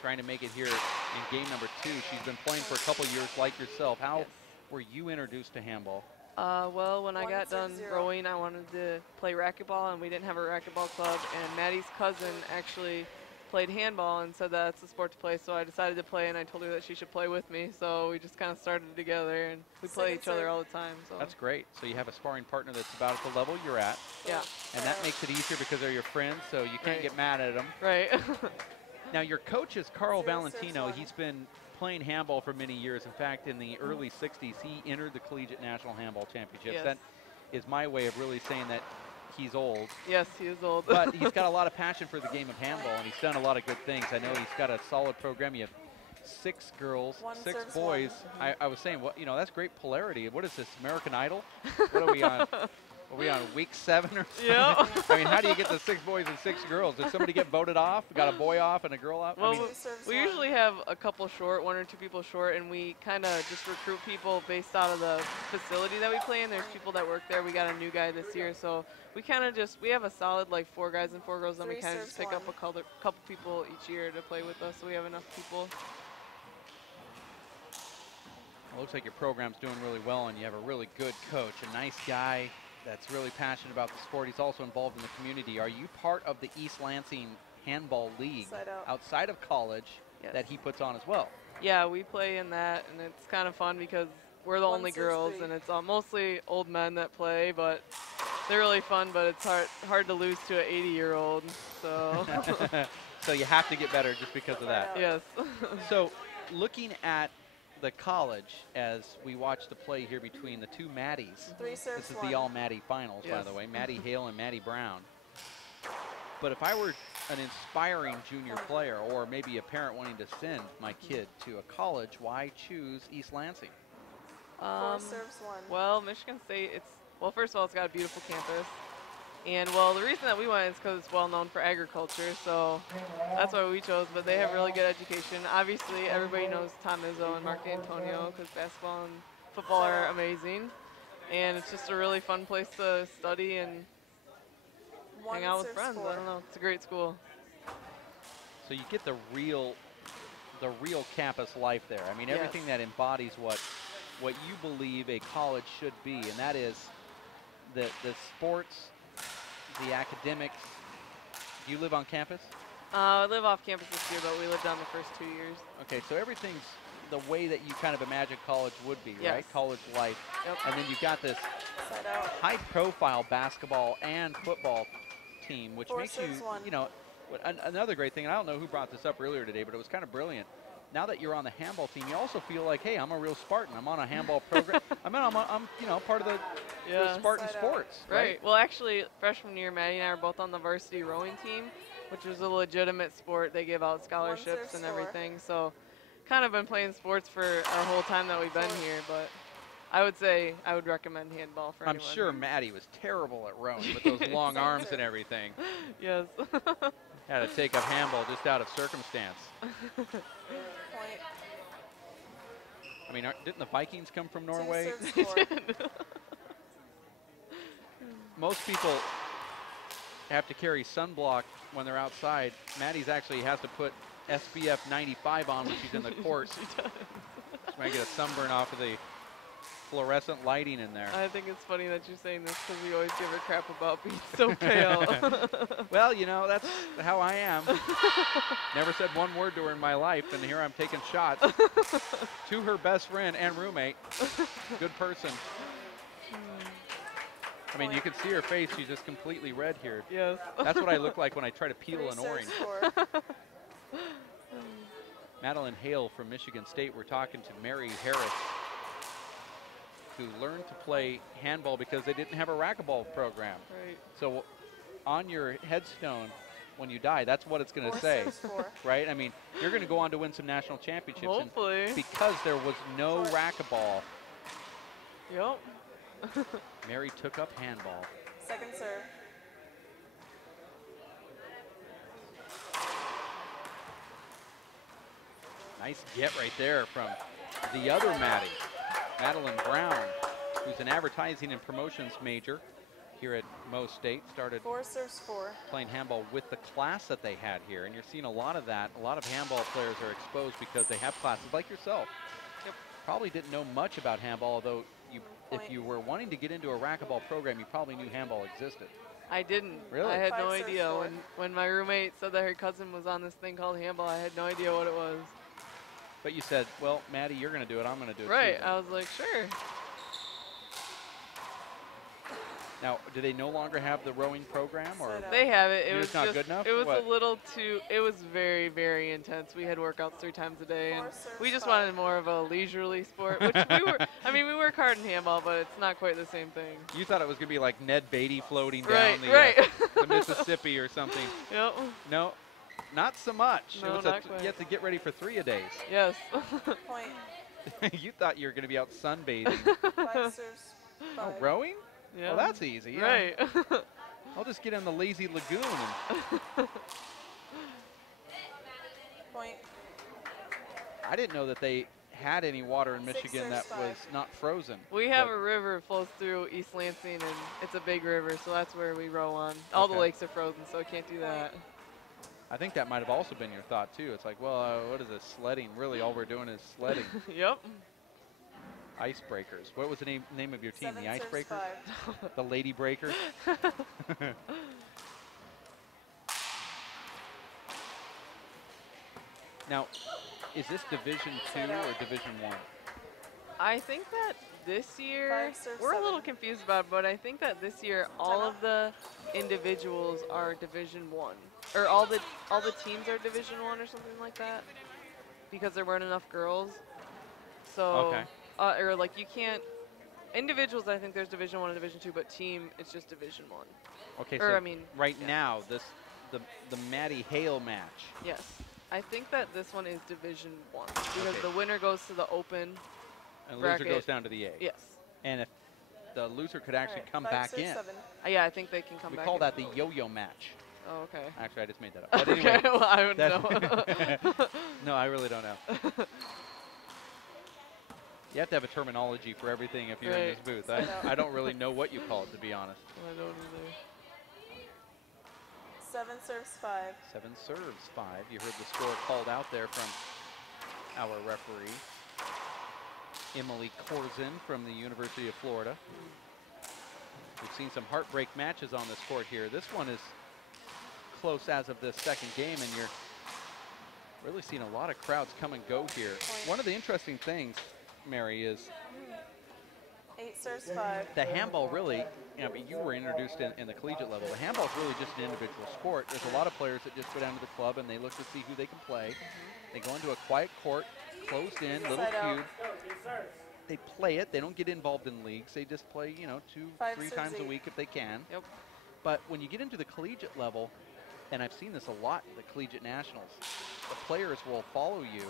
trying to make it here in game number 2. She's been playing for a couple years like yourself. How were you introduced to handball? Well, when I got done 0. rowing, I wanted to play racquetball, and we didn't have a racquetball club. And Maddie's cousin actually played handball and said that's a sport to play, so I decided to play, and I told her that she should play with me. So we just kind of started together, and we play each other all the time. So that's great. So you have a sparring partner that's about at the level you're at. Yeah. And that makes it easier because they're your friends, so you can't get mad at them. Right. Now, your coach is Carl 0 Valentino. serves 1. He's been playing handball for many years. In fact, in the early 60s, he entered the Collegiate National Handball Championships. Yes. That is my way of really saying that he's old. Yes, he is old. But he's got a lot of passion for the game of handball, and he's done a lot of good things. I know he's got a solid program. You have 6 girls, 1 6 serves boys. 1. I was saying, well, you know, that's great polarity. What is this, American Idol? What are we on? Are we on week 7 or something? Yeah. I mean, how do you get the 6 boys and 6 girls? Did somebody get voted off? Got a boy off and a girl off? Well, I mean, we usually have a couple short, 1 or 2 people short, and we kind of just recruit people based out of the facility that we play in. There's people that work there. We got a new guy this year, so we kind of just, we have a solid like 4 guys and 4 girls, and we 3 kind of just serves pick up 1. a couple people each year to play with us, so we have enough people. it looks like your program's doing really well, and you have a really good coach, a nice guy that's really passionate about the sport. He's also involved in the community. Are you part of the East Lansing Handball League outside of college that he puts on as well? Yeah, we play in that, and it's kind of fun because we're the 1 only serves girls, 3. and it's mostly old men that play, but they're really fun, but it's hard to lose to an 80-year-old, so. So you have to get better just because of that. Yes. So looking at the college as we watch the play here between the 2 Maddies. 3 serves This is 1. the all-Maddie finals, by the way. Maddie Hale and Maddie Brown. But if I were an inspiring junior player, or maybe a parent wanting to send my kid to a college, why choose East Lansing? 4 serves 1. Well, Michigan State, well, first of all, it's got a beautiful campus. And, well, the reason that we went is because it's well known for agriculture, so that's why we chose. But they have really good education. Obviously, everybody knows Tom Izzo and Mark D'Antonio because basketball and football are amazing. And it's just a really fun place to study and hang out with friends. 4. I don't know. It's a great school. So you get the real campus life there. I mean, everything that embodies what you believe a college should be, and that is the sports, the academics. Do you live on campus? I live off campus this year, but we lived on the first 2 years. Okay, so everything's the way that you kind of imagine college would be, Yes. right? College life. Yep. And then you've got this Side out. high-profile basketball and football team, which 4 makes you, serves 1. you know, another great thing, and I don't know who brought this up earlier today, but it was kind of brilliant. Now that you're on the handball team, you also feel like, hey, I'm a real Spartan. I'm on a handball program. I'm you know, part of the Spartan Side out. sports, Right. Well, actually, freshman year, Maddie and I were both on the varsity rowing team, which was a legitimate sport. They give out scholarships serves and 4. everything. So kind of been playing sports for our whole time that we've been here, but I would say I would recommend handball for I'm anyone. sure Maddie was terrible at rowing with those long arms and everything. Yes. Had to take up handball just out of circumstance. Point. I mean, didn't the Vikings come from 2 Norway? serves 4. Most people have to carry sunblock when they're outside. Maddie's actually has to put SPF 95 on when she's in the court. She does. She might get a sunburn off of the fluorescent lighting in there. I think it's funny that you're saying this because we always give her crap about being so pale. Well, you know, that's how I am. Never said one word to her in my life, and here I'm taking shots to her best friend and roommate. Good person. I mean, you can see her face. She's just completely red here. Yes. That's what I look like when I try to peel 3 an orange. serves 4. Madeline Hale from Michigan State. We're talking to Mary Harris, who learned to play handball because they didn't have a racquetball program. Right. So on your headstone, when you die, that's what it's going to 4 say, serves 4. right? I mean, you're going to go on to win some national championships. and Hopefully. because there was no racquetball, Yep. Mary took up handball. Second serve. Nice get right there from the other Maddie, Madeline Brown, who's an advertising and promotions major here at Mo State. Started 4 serves 4. playing handball with the class that they had here, and you're seeing a lot of that. A lot of handball players are exposed because they have classes like yourself. Yep. Probably didn't know much about handball, although if Point. you were wanting to get into a racquetball program, you probably knew handball existed. I didn't. Really? I had 5 no serves idea. 4. When my roommate said that her cousin was on this thing called handball, I had no idea what it was. But you said, well, Maddie, you're going to do it. I'm going to do it Right. too. I was like, sure. Now, do they no longer have the rowing program? Or Set up. They have it. It You're was just not good enough? It was What? a little too. It was very, very intense. We had workouts 3 times a day, and 4 serves we just 5. wanted more of a leisurely sport. Which we were. I mean, we work hard in handball, but it's not quite the same thing. you thought it was going to be like Ned Beatty floating Right. down Right. the Mississippi or something. Yep. No, not so much. No, it was not quite. you have to get ready for 3 a days. Yes. Point. You thought you were going to be out sunbathing. 5 serves 5. Oh, rowing? Yeah. Well, that's easy. Yeah. Right. I'll just get in the lazy lagoon. And Point. I didn't know that they had any water in 6 Michigan that serves was 5. not frozen. We have But a river that flows through East Lansing, and it's a big river, so that's where we row on. All the Okay. lakes are frozen, so I can't do that. I think that might have also been your thought, too. It's like, well, what is this, sledding? Really, all we're doing is sledding. Yep. Icebreakers. What was the name of your team? 7 The serves Icebreakers? 5. The Lady Breakers? Now, is this Division 2 or Division 1? I think that this year, 5 serves we're a little 7. confused about it, but I think that this year all of the individuals are Division 1. Or all the teams are Division 1 or something like that. Because there weren't enough girls. So, Okay. or like you can't, individuals I think there's Division 1 and Division 2, but team it's just Division 1. Okay, Or, so I mean, right yeah. now, the Maddie Hale match. Yes. I think that this one is Division 1. Because Okay. the winner goes to the open. And loser Bracket. goes down to the A. Yes. And if the loser could actually Alright, come 5 back serves in, 7. Yeah, I think they can come we back. call in. that the yo-yo match. Oh, okay. Actually, I just made that up. But Okay, anyway, well, I don't that- know. no, I really don't know. You have to have a terminology for everything if you're in this booth. I don't really know what you call it, to be honest. I don't either. 7 serves 5. 7 serves 5. You heard the score called out there from our referee, Emily Corzin from the University of Florida. We've seen some heartbreak matches on this court here. This one is close as of this second game, and you're really seeing a lot of crowds come and go here. One of the interesting things, Mary, is 8 serves 5. the handball really, you know, you were introduced in the collegiate level. The handball is really just an individual sport. There's a lot of players that just go down to the club and they look to see who they can play. They go into a quiet court, closed in, little Side out. cube. They play it. They don't get involved in leagues. They just play, you know, 2, 5 3 serves times a 8. week if they can. Yep. But when you get into the collegiate level, and I've seen this a lot in the collegiate nationals, the players will follow you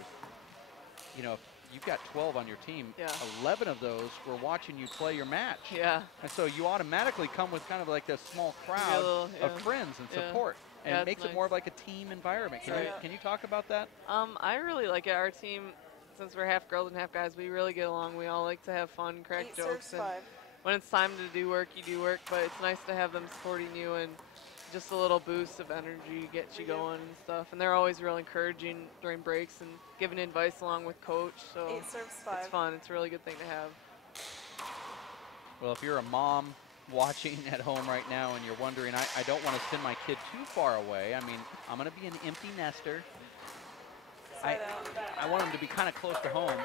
you know, if you've got 12 on your team, Yeah. 11 of those were watching you play your match. Yeah. And so you automatically come with kind of like a small crowd little, of yeah. friends and Yeah. support. And Yeah, it it's makes it more of nice. like a team environment. Can, Right. can you talk about that? I really like it. Our team, since we're half girls and half guys, we really get along. We all like to have fun, crack 8 jokes, serves and 5. when it's time to do work, you do work. But it's nice to have them supporting you and just a little boost of energy gets you going and stuff. And they're always real encouraging during breaks and giving advice along with coach. So 8 serves 5. it's fun. It's a really good thing to have. Well, if you're a mom watching at home right now and you're wondering, I don't want to send my kid too far away. I mean, I'm going to be an empty nester. Side out. I want them to be kind of close to home.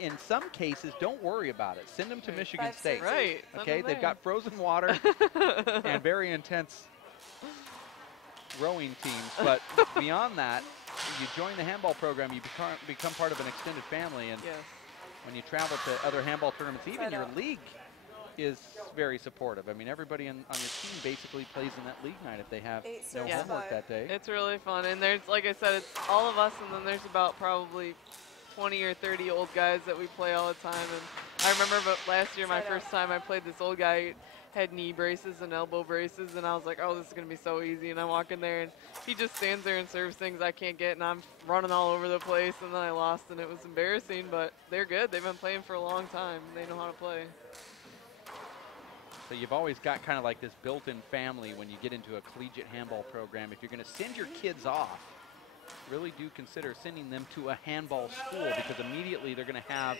In some cases, don't worry about it. Send them to Right. Michigan 5, State. 6, Right. Okay, they've got frozen water and very intense rowing teams. But beyond that, you join the handball program, you become part of an extended family. And Yes. when you travel to other handball tournaments, even Side your out. league is very supportive. I mean, everybody on your team basically plays in that league night if they have 8 no serves homework 5. that day. It's really fun. And there's, like I said, it's all of us, and then there's about probably 20 or 30 old guys that we play all the time. And I remember last year, my Side out. first time I played, this old guy had knee braces and elbow braces, and I was like, oh, this is going to be so easy. And I walk in there, and he just stands there and serves things I can't get, and I'm running all over the place, and then I lost, and it was embarrassing, but they're good. They've been playing for a long time. They know how to play. So you've always got kind of like this built-in family when you get into a collegiate handball program. If you're going to send your kids off, really do consider sending them to a handball school, because immediately they're going to have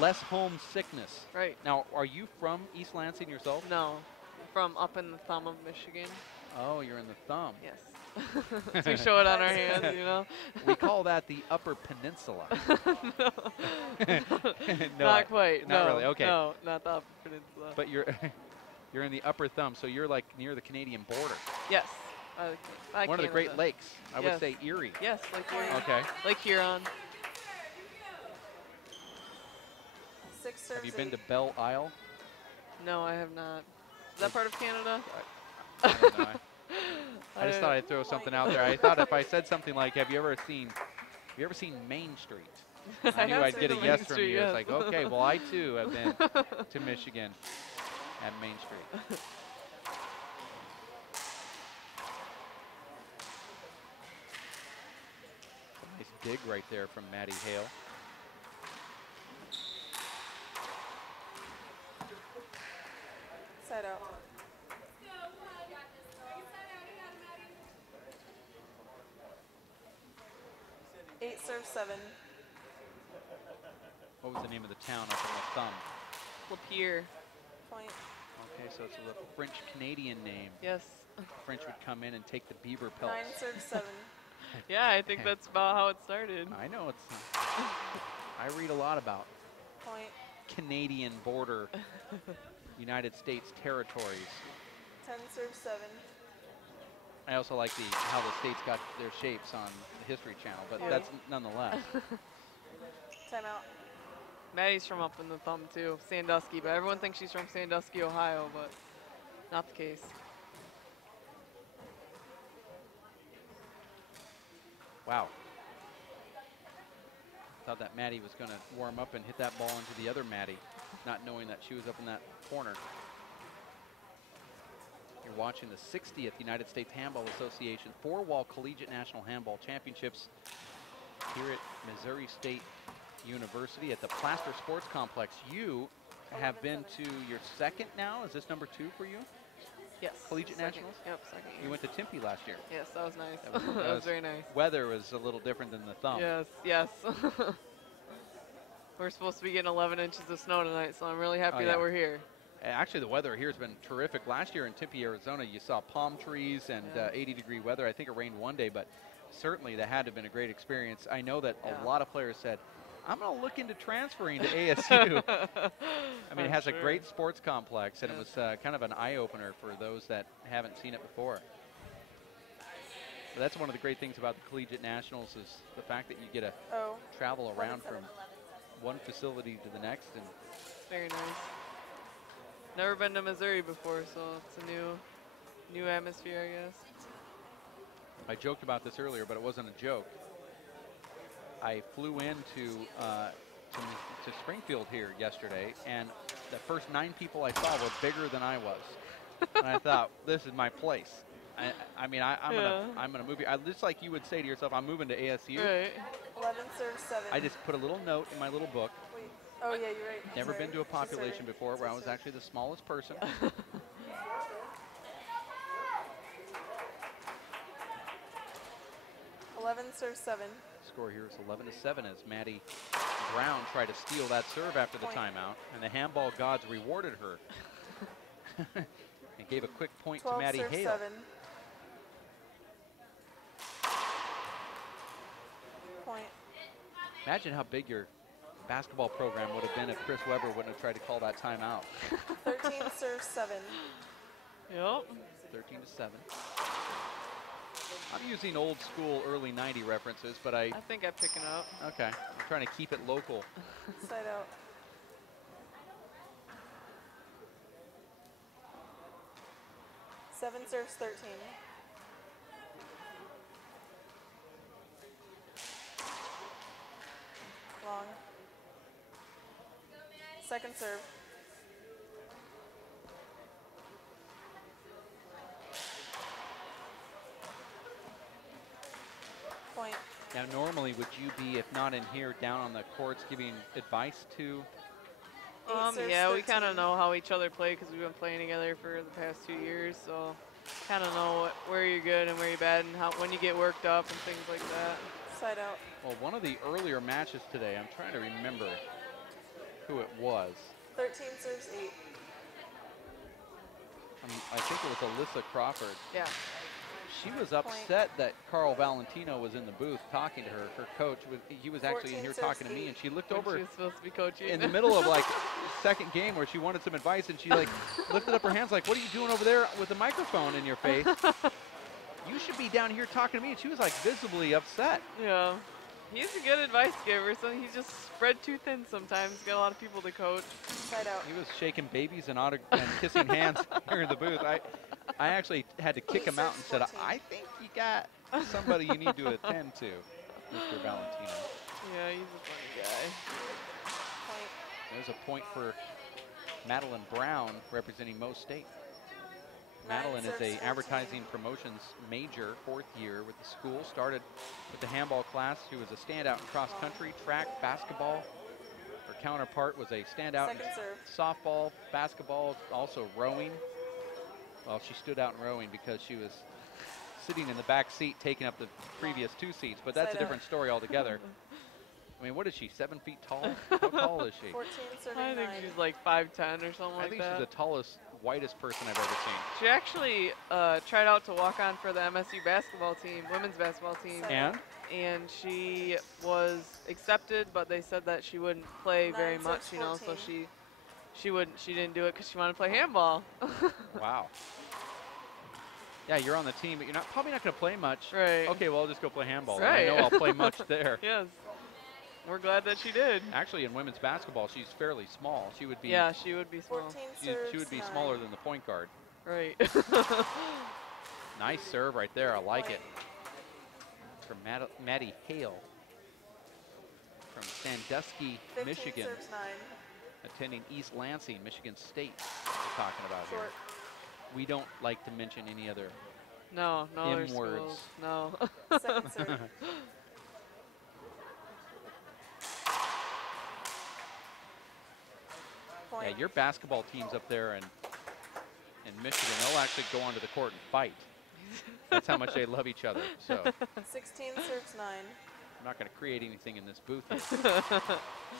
less homesickness. Right. Now, are you from East Lansing yourself? No, from up in the thumb of Michigan. Oh, you're in the thumb. Yes. So we show it on our hands, you know. We call that the Upper Peninsula. No, No, not quite. not no, really. Okay. No, not the Upper Peninsula. But you're in the upper thumb, so you're like near the Canadian border. Yes. I One of the Great Canada. Lakes. I would Yes. say Erie. Yes, Lake Huron. Okay. Lake Huron. 6 serves Have you been 8. to Belle Isle? No, I have not. Is that part of Canada? I don't know. I just thought I'd throw something out there. I thought if I said something like, have you ever seen Main Street? I knew have I'd get a seen yes Main from Street, you. yes. It's like, okay, well, I too have been to Michigan at Main Street. Nice dig right there from Maddie Hale. Side out. Eight serves 7. What was the name of the town up in the thumb? Lapeer. Point. Okay, so it's a French-Canadian name. Yes. French would come in and take the beaver 9 pelts. serves 7. Yeah, I think that's about how it started. I know it's. I read a lot about Point. Canadian border, United States territories. 10 serves 7. I also like how the states got their shapes on the History Channel, but Yeah. that's nonetheless. Timeout. Maddie's from up in the thumb too, Sandusky, but everyone thinks she's from Sandusky, Ohio, but not the case. Wow. Thought that Maddie was going to warm up and hit that ball into the other Maddie, not knowing that she was up in that corner. You're watching the 60th United States Handball Association Four-Wall Collegiate National Handball Championships here at Missouri State University at the Plaster Sports Complex. You have been to your second now. Is this number 2 for you? Yes. Collegiate second. Nationals? Yep, second year. You went to Tempe last year. Yes, that was nice. That was- That was very nice. Weather was a little different than the thumb. Yes, yes. We're supposed to be getting 11 inches of snow tonight, so I'm really happy Oh, yeah. that we're here. Actually, the weather here has been terrific. Last year in Tempe, Arizona, you saw palm trees and Yeah. 80-degree weather. I think it rained one day, but certainly that had to have been a great experience. I know that Yeah. a lot of players said, I'm going to look into transferring to ASU. I mean, it I'm has a sure. great sports complex, and it Yes. was kind of an eye-opener for those that haven't seen it before. But that's one of the great things about the Collegiate Nationals is the fact that you get to Oh. travel around 11-7. from one facility to the next. And Very nice. Never been to Missouri before, so it's a new atmosphere, I guess. I joked about this earlier, but it wasn't a joke. I flew into to Springfield here yesterday, and the first 9 people I saw were bigger than I was. And I thought, this is my place. I'm gonna move here. Just like you would say to yourself, I'm moving to ASU. Right. 11 serve 7. I just put a little note in my little book. Wait. Oh, yeah, you're right. Never Sorry. been to a Two population serving. before where I Two was serve. actually the smallest person. 11 serve 7. Score here is 11-7 as Maddie Brown tried to steal that serve after the Point. timeout, and the handball gods rewarded her and gave a quick point to 12 Maddie serve Hale. 7. Point. Imagine how big your basketball program would have been if Chris Webber wouldn't have tried to call that timeout. 13 serve 7. Yep. 13-7. I'm using old school early 90 references, but I think I'm picking up. okay, I'm trying to keep it local. Side out. Seven serves 13. Long. Second serve. Point. Now, normally, would you be, if not in here, down on the courts giving advice to? Serves Yeah, we kind 13. of know how each other play because we've been playing together for the past 2 years. So kind of know where you're good and where you're bad and when you get worked up and things like that. Side out. Well, one of the earlier matches today, I'm trying to remember who it was. 13 serves 8. I think it was Alyssa Crawford. Yeah. She was upset that Carl Valentino was in the booth talking to her. Her coach, he was actually in 14 here serves talking to me, 8. and she looked When over she was supposed to be coaching. in the middle of like second game where she wanted some advice, and she like lifted up her hands like, "What are you doing over there with the microphone in your face? You should be down here talking to me." And she was like visibly upset. Yeah. He's a good advice giver, so he's just spread too thin sometimes. Got a lot of people to coach. Side out. He was shaking babies and kissing hands here in the booth. I actually had to kick him out and said, 14. "I think you got somebody you need to attend to, Mr. Valentino." Yeah, he's a funny guy. Point. There's a point for Madeline Brown representing Mo State. 9 Madeline is serves a 14. advertising promotions major, 4th year with the school. Started with the handball class. She was a standout in cross country, track, basketball. Her counterpart was a standout in Second serve. softball, basketball, also rowing. Well, she stood out in rowing because she was sitting in the back seat taking up the previous 2 seats, but that's Side a out. different story altogether. I mean, what is she, 7 feet tall? How tall is she? 14 serving I 9. think she's like 5'10" or something I like think that. she's the tallest, whitest person I've ever seen. She actually tried out to walk on for the MSU basketball team, women's basketball team. And And she was accepted, but they said that she wouldn't play 9 very much, serves you know, so 14. she didn't do it because she wanted to play handball. wow. Yeah, you're on the team, but you're probably not going to play much. Right. Okay, well, I'll just go play handball. Right. I know I'll play much there. Yes. We're glad that she did. Actually, in women's basketball, she's fairly small. She would be. Yeah, she would be small. 14 She serves would be 9. smaller than the point guard. Right. Nice serve right there. I like Point. it. From Maddie Hale from Sandusky, 15 Michigan, serves 9. attending East Lansing, Michigan State. We're talking about Short. here. We don't like to mention any other. No, no other M words. schools. No. Second serve. Point. Yeah, your basketball teams up there in Michigan, they'll actually go onto the court and fight. That's how much they love each other. So I'm 16 serves 9. not going to create anything in this booth here.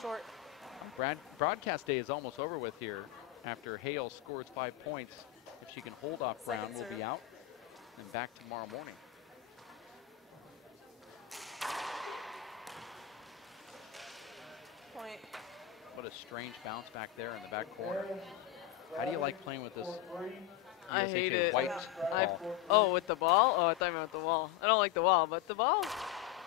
Short. Broadcast day is almost over with here after Hale scores 5 points. If she can hold off Brown, Second we'll be serve. out and back tomorrow morning. Point. What a strange bounce back there in the back corner. How do you like playing with this I USHA hate it. white I- ball? Oh, with the ball? Oh, I thought you meant the wall. I don't like the wall, but the ball, It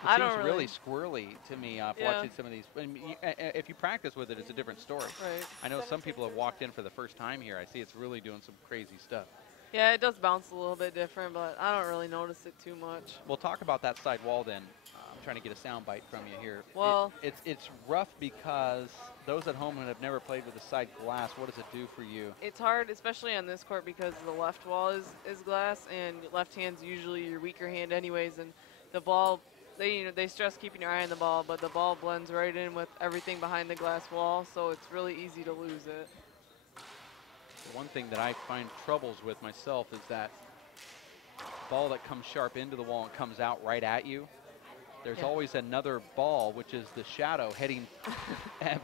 I seems don't really squirrely to me Yeah. watching some of these. I mean, if you practice with it, it's a different story. Right. I know some 17 people have serves walked 9. in for the first time here. I see it's really doing some crazy stuff. Yeah, it does bounce a little bit different, but I don't really notice it too much. We'll talk about that side wall then. trying to get a sound bite from you here. Well- It's rough because those at home who have never played with a side glass, what does it do for you? It's hard, especially on this court, because the left wall is glass, and left hand's usually your weaker hand anyways, and the ball, they stress keeping your eye on the ball, but the ball blends right in with everything behind the glass wall, so it's really easy to lose it. The one thing that I find troubles with myself is that ball that comes sharp into the wall and comes out right at you. There's Yeah. always another ball, which is the shadow, heading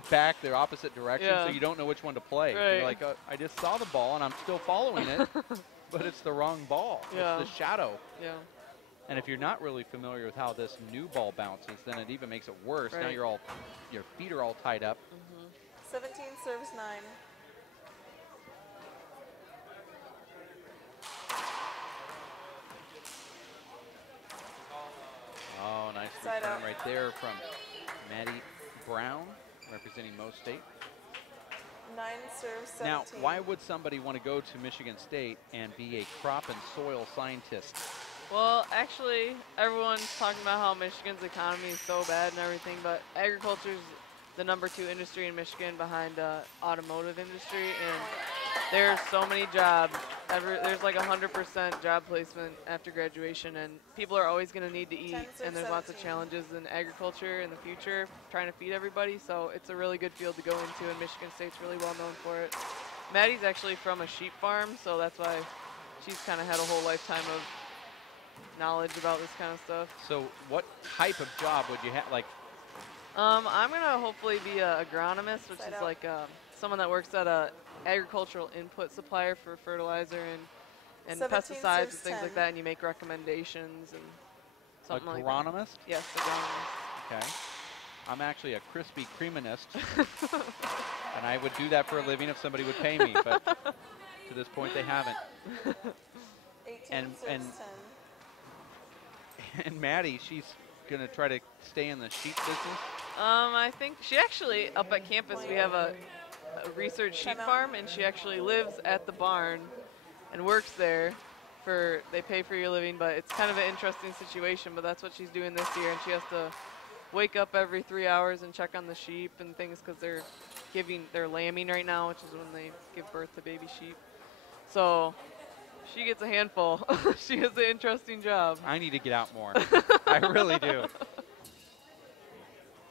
back the opposite direction, Yeah. so you don't know which one to play. Right. You're like, I just saw the ball, and I'm still following it, but it's the wrong ball. Yeah. It's the shadow. Yeah. And if you're not really familiar with how this new ball bounces, then it even makes it worse. Now Right. your feet are all tied up. 17 serves 9. Oh, nice Side return out. right there from Maddie Brown, representing Mo State. 9 serves 17. Now, why would somebody want to go to Michigan State and be a crop and soil scientist? Well, actually, everyone's talking about how Michigan's economy is so bad and everything, but agriculture's the #2 industry in Michigan behind automotive industry, and there's so many jobs. There's like 100% job placement after graduation, and people are always going to need to eat, 10 serves and there's lots of 17. challenges in agriculture in the future, trying to feed everybody, so it's a really good field to go into, and Michigan State's really well known for it. Maddie's actually from a sheep farm, so that's why she's kind of had a whole lifetime of knowledge about this kind of stuff. So what type of job would you have? Like, I'm gonna hopefully be an agronomist, which Side is out. like someone that works at a agricultural input supplier for fertilizer and 17 pesticides and serves things 10. like that, and you make recommendations and something like that. agronomist? Yes, agronomist. Okay. I'm actually a Krispy Kremeist, and I would do that for a living if somebody would pay me, but to this point they haven't. 18 and- serves and- 10. And Maddie, she's going to try to stay in the sheep business. I think she actually, up at campus, we have a research sheep Timeout. farm, and she actually lives at the barn and works there. They pay for your living, but it's kind of an interesting situation, but that's what she's doing this year, and she has to wake up every 3 hours and check on the sheep and things because they're lambing right now, which is when they give birth to baby sheep. So she gets a handful. She has an interesting job. I need to get out more. I really do.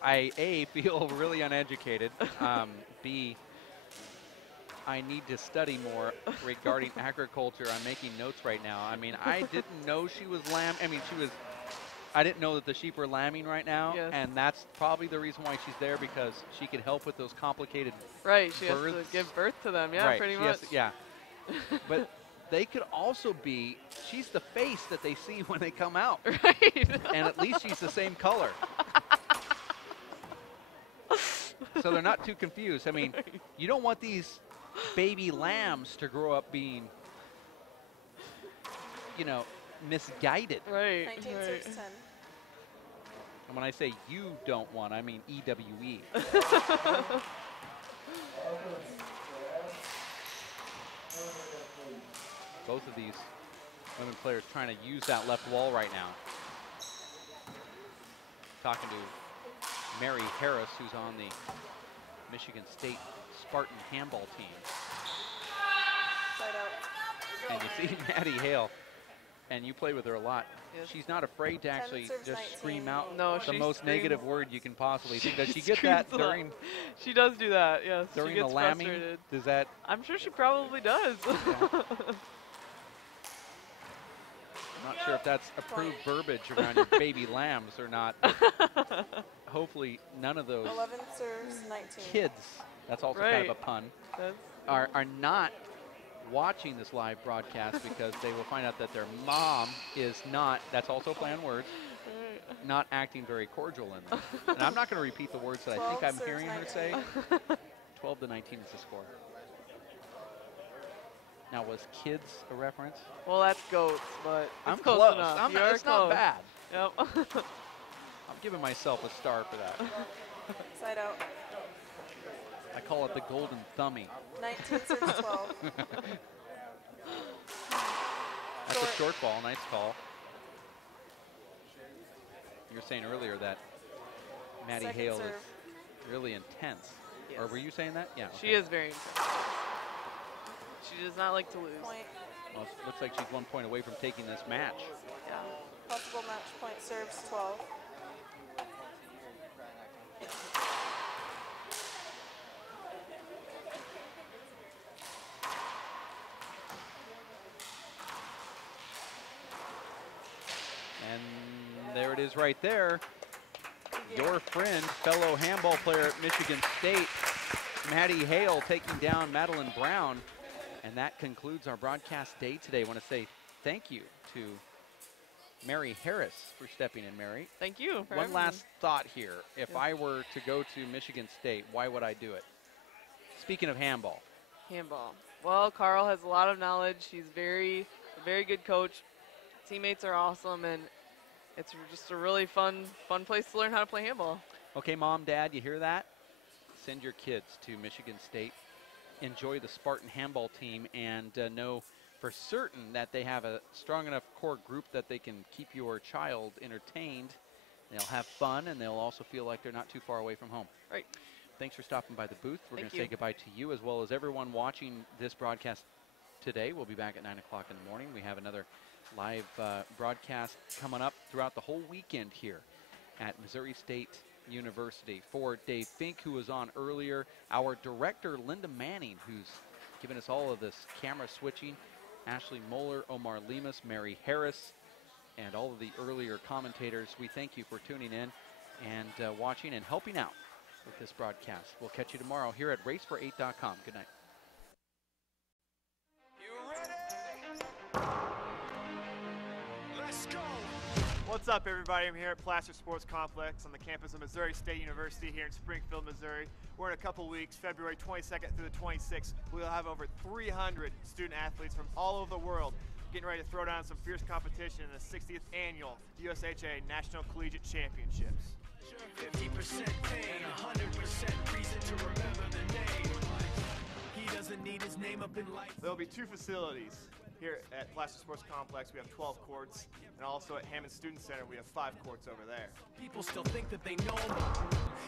I, A, feel really uneducated. B, I need to study more regarding agriculture. I'm making notes right now. I mean, I didn't know she was I didn't know that the sheep were lambing right now, Yes. and that's probably the reason why she's there, because she could help with those complicated Right, she has to births. give birth to them. Yeah, right, pretty she much. has to- yeah. But they could also be, she's the face that they see when they come out, Right. and at least she's the same color. So they're not too confused. I mean, you don't want these baby lambs to grow up being, misguided. Right. 19 right. serves 10. And when I say you don't want, I mean EWE. Both of these women players trying to use that left wall right now. Talking to Mary Harris, who's on the Michigan State Spartan handball team. Side out. And you see Maddie Hale, and you play with her a lot. Yes. She's not afraid to actually serves just 19. scream out No, the she most screams. negative word you can possibly think. Does she She get that screams a lot. during She does do that, yes. during she the gets lambing? frustrated. Does that? I'm sure she probably does. I'm not sure if that's approved verbiage around your baby lambs or not. Hopefully none of those 11 serves 19. kids, that's also kind of Right. a pun, That's, are not watching this live broadcast because they will find out that their mom is not, that's also planned words, right. not acting very cordial in them. And I'm not going to repeat the words that I think 12 I'm serves hearing her 19. say. 12 to 19 is the score. Now, was kids a reference? Well, that's goats, but it's I'm close close. enough. You It's not close. bad. Yep. I'm giving myself a star for that. Side out. I call it the golden thumbie. 19 serves 12. That's a short ball. Nice call. You were saying earlier that Maddie Second Hale serve. is really intense. Yes. Or were you saying that? Yeah. She okay. is very intense. She does not like to lose. Point. Well, it looks like she's 1 point away from taking this match. Yeah. Possible match point serves 12. And there it is right there. Your friend, fellow handball player at Michigan State, Maddie Hale, taking down Madeline Brown. And that concludes our broadcast day today. I want to say thank you to Mary Harris for stepping in, Mary. Thank you. For One having last me. thought here. If Yeah. I were to go to Michigan State, why would I do it? Speaking of handball. Handball. Well, Carl has a lot of knowledge. He's a very good coach. Teammates are awesome, and it's just a really fun place to learn how to play handball. Okay, Mom, Dad, you hear that? Send your kids to Michigan State. Enjoy the Spartan handball team and know for certain that they have a strong enough core group that they can keep your child entertained. They'll have fun, and they'll also feel like they're not too far away from home. Right. Thanks for stopping by the booth. We're going Thank to say you. goodbye to you as well as everyone watching this broadcast today. We'll be back at 9 o'clock in the morning. We have another live broadcast coming up throughout the whole weekend here at Missouri State University. For Dave Fink, who was on earlier, our director, Linda Manning, who's given us all of this camera switching, Ashley Moeller, Omar Lemus, Mary Harris, and all of the earlier commentators, we thank you for tuning in and watching and helping out with this broadcast. We'll catch you tomorrow here at racefor8.com. Good night. What's up, everybody? I'm here at Placer Sports Complex on the campus of Missouri State University here in Springfield, Missouri. We're in a couple weeks, February 22nd through the 26th. We'll have over 300 student athletes from all over the world getting ready to throw down some fierce competition in the 60th annual USHA National Collegiate Championships. 50% pain, 100% reason to remember the name. He doesn't need his name up in lights. There will be 2 facilities here at Placer Sports Complex. We have 12 courts, and also at Hammond Student Center, we have 5 courts over there. People still think that they know him.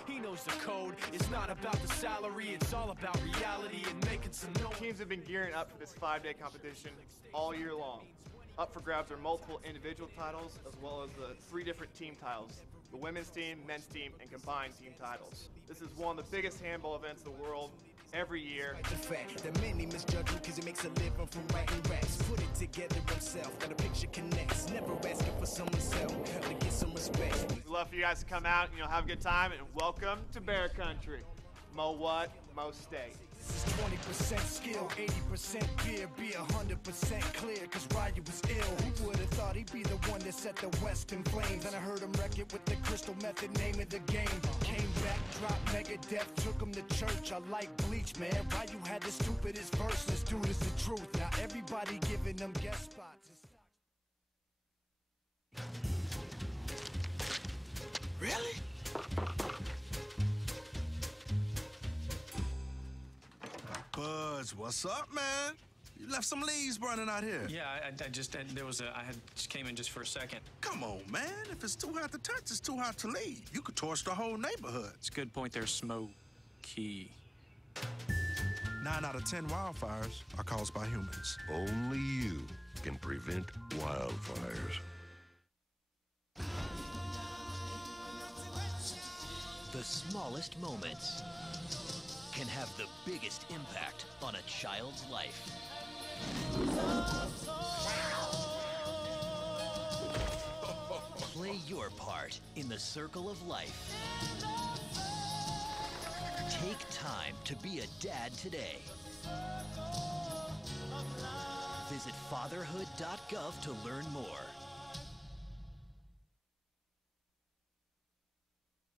He knows the code. It's not about the salary, it's all about reality and making some noise. Teams have been gearing up for this 5-day competition all year long. Up for grabs are multiple individual titles as well as the 3 different team titles: the women's team, men's team, and combined team titles. This is one of the biggest handball events in the world every year. The fact that many misjudge him because he makes a living from writing raps. Put it together himself, got a picture connects. Never asking for someone's help to get some respect. We'd love for you guys to come out, have a good time, and welcome to Bear Country. Mo what? Mo State. This is 20% skill, 80% fear, be 100% clear, cause Ryu was ill. Who would've thought he'd be the one that set the West in flames? And I heard him wreck it with the crystal method, name of the game. Came back, dropped Megadeth, took him to church. I like Bleach, man. Ryu had the stupidest verse. Let's do this the truth. Now everybody giving them guest spots. Really? Buzz, what's up, man? You left some leaves burning out here. Yeah, I just just came in just for a second. Come on, man. If it's too hot to touch, it's too hot to leave. You could torch the whole neighborhood. It's a good point there, Smokey. 9 out of 10 wildfires are caused by humans. Only you can prevent wildfires. The smallest moments can have the biggest impact on a child's life. Play your part in the circle of life. Take time to be a dad today. Visit fatherhood.gov to learn more.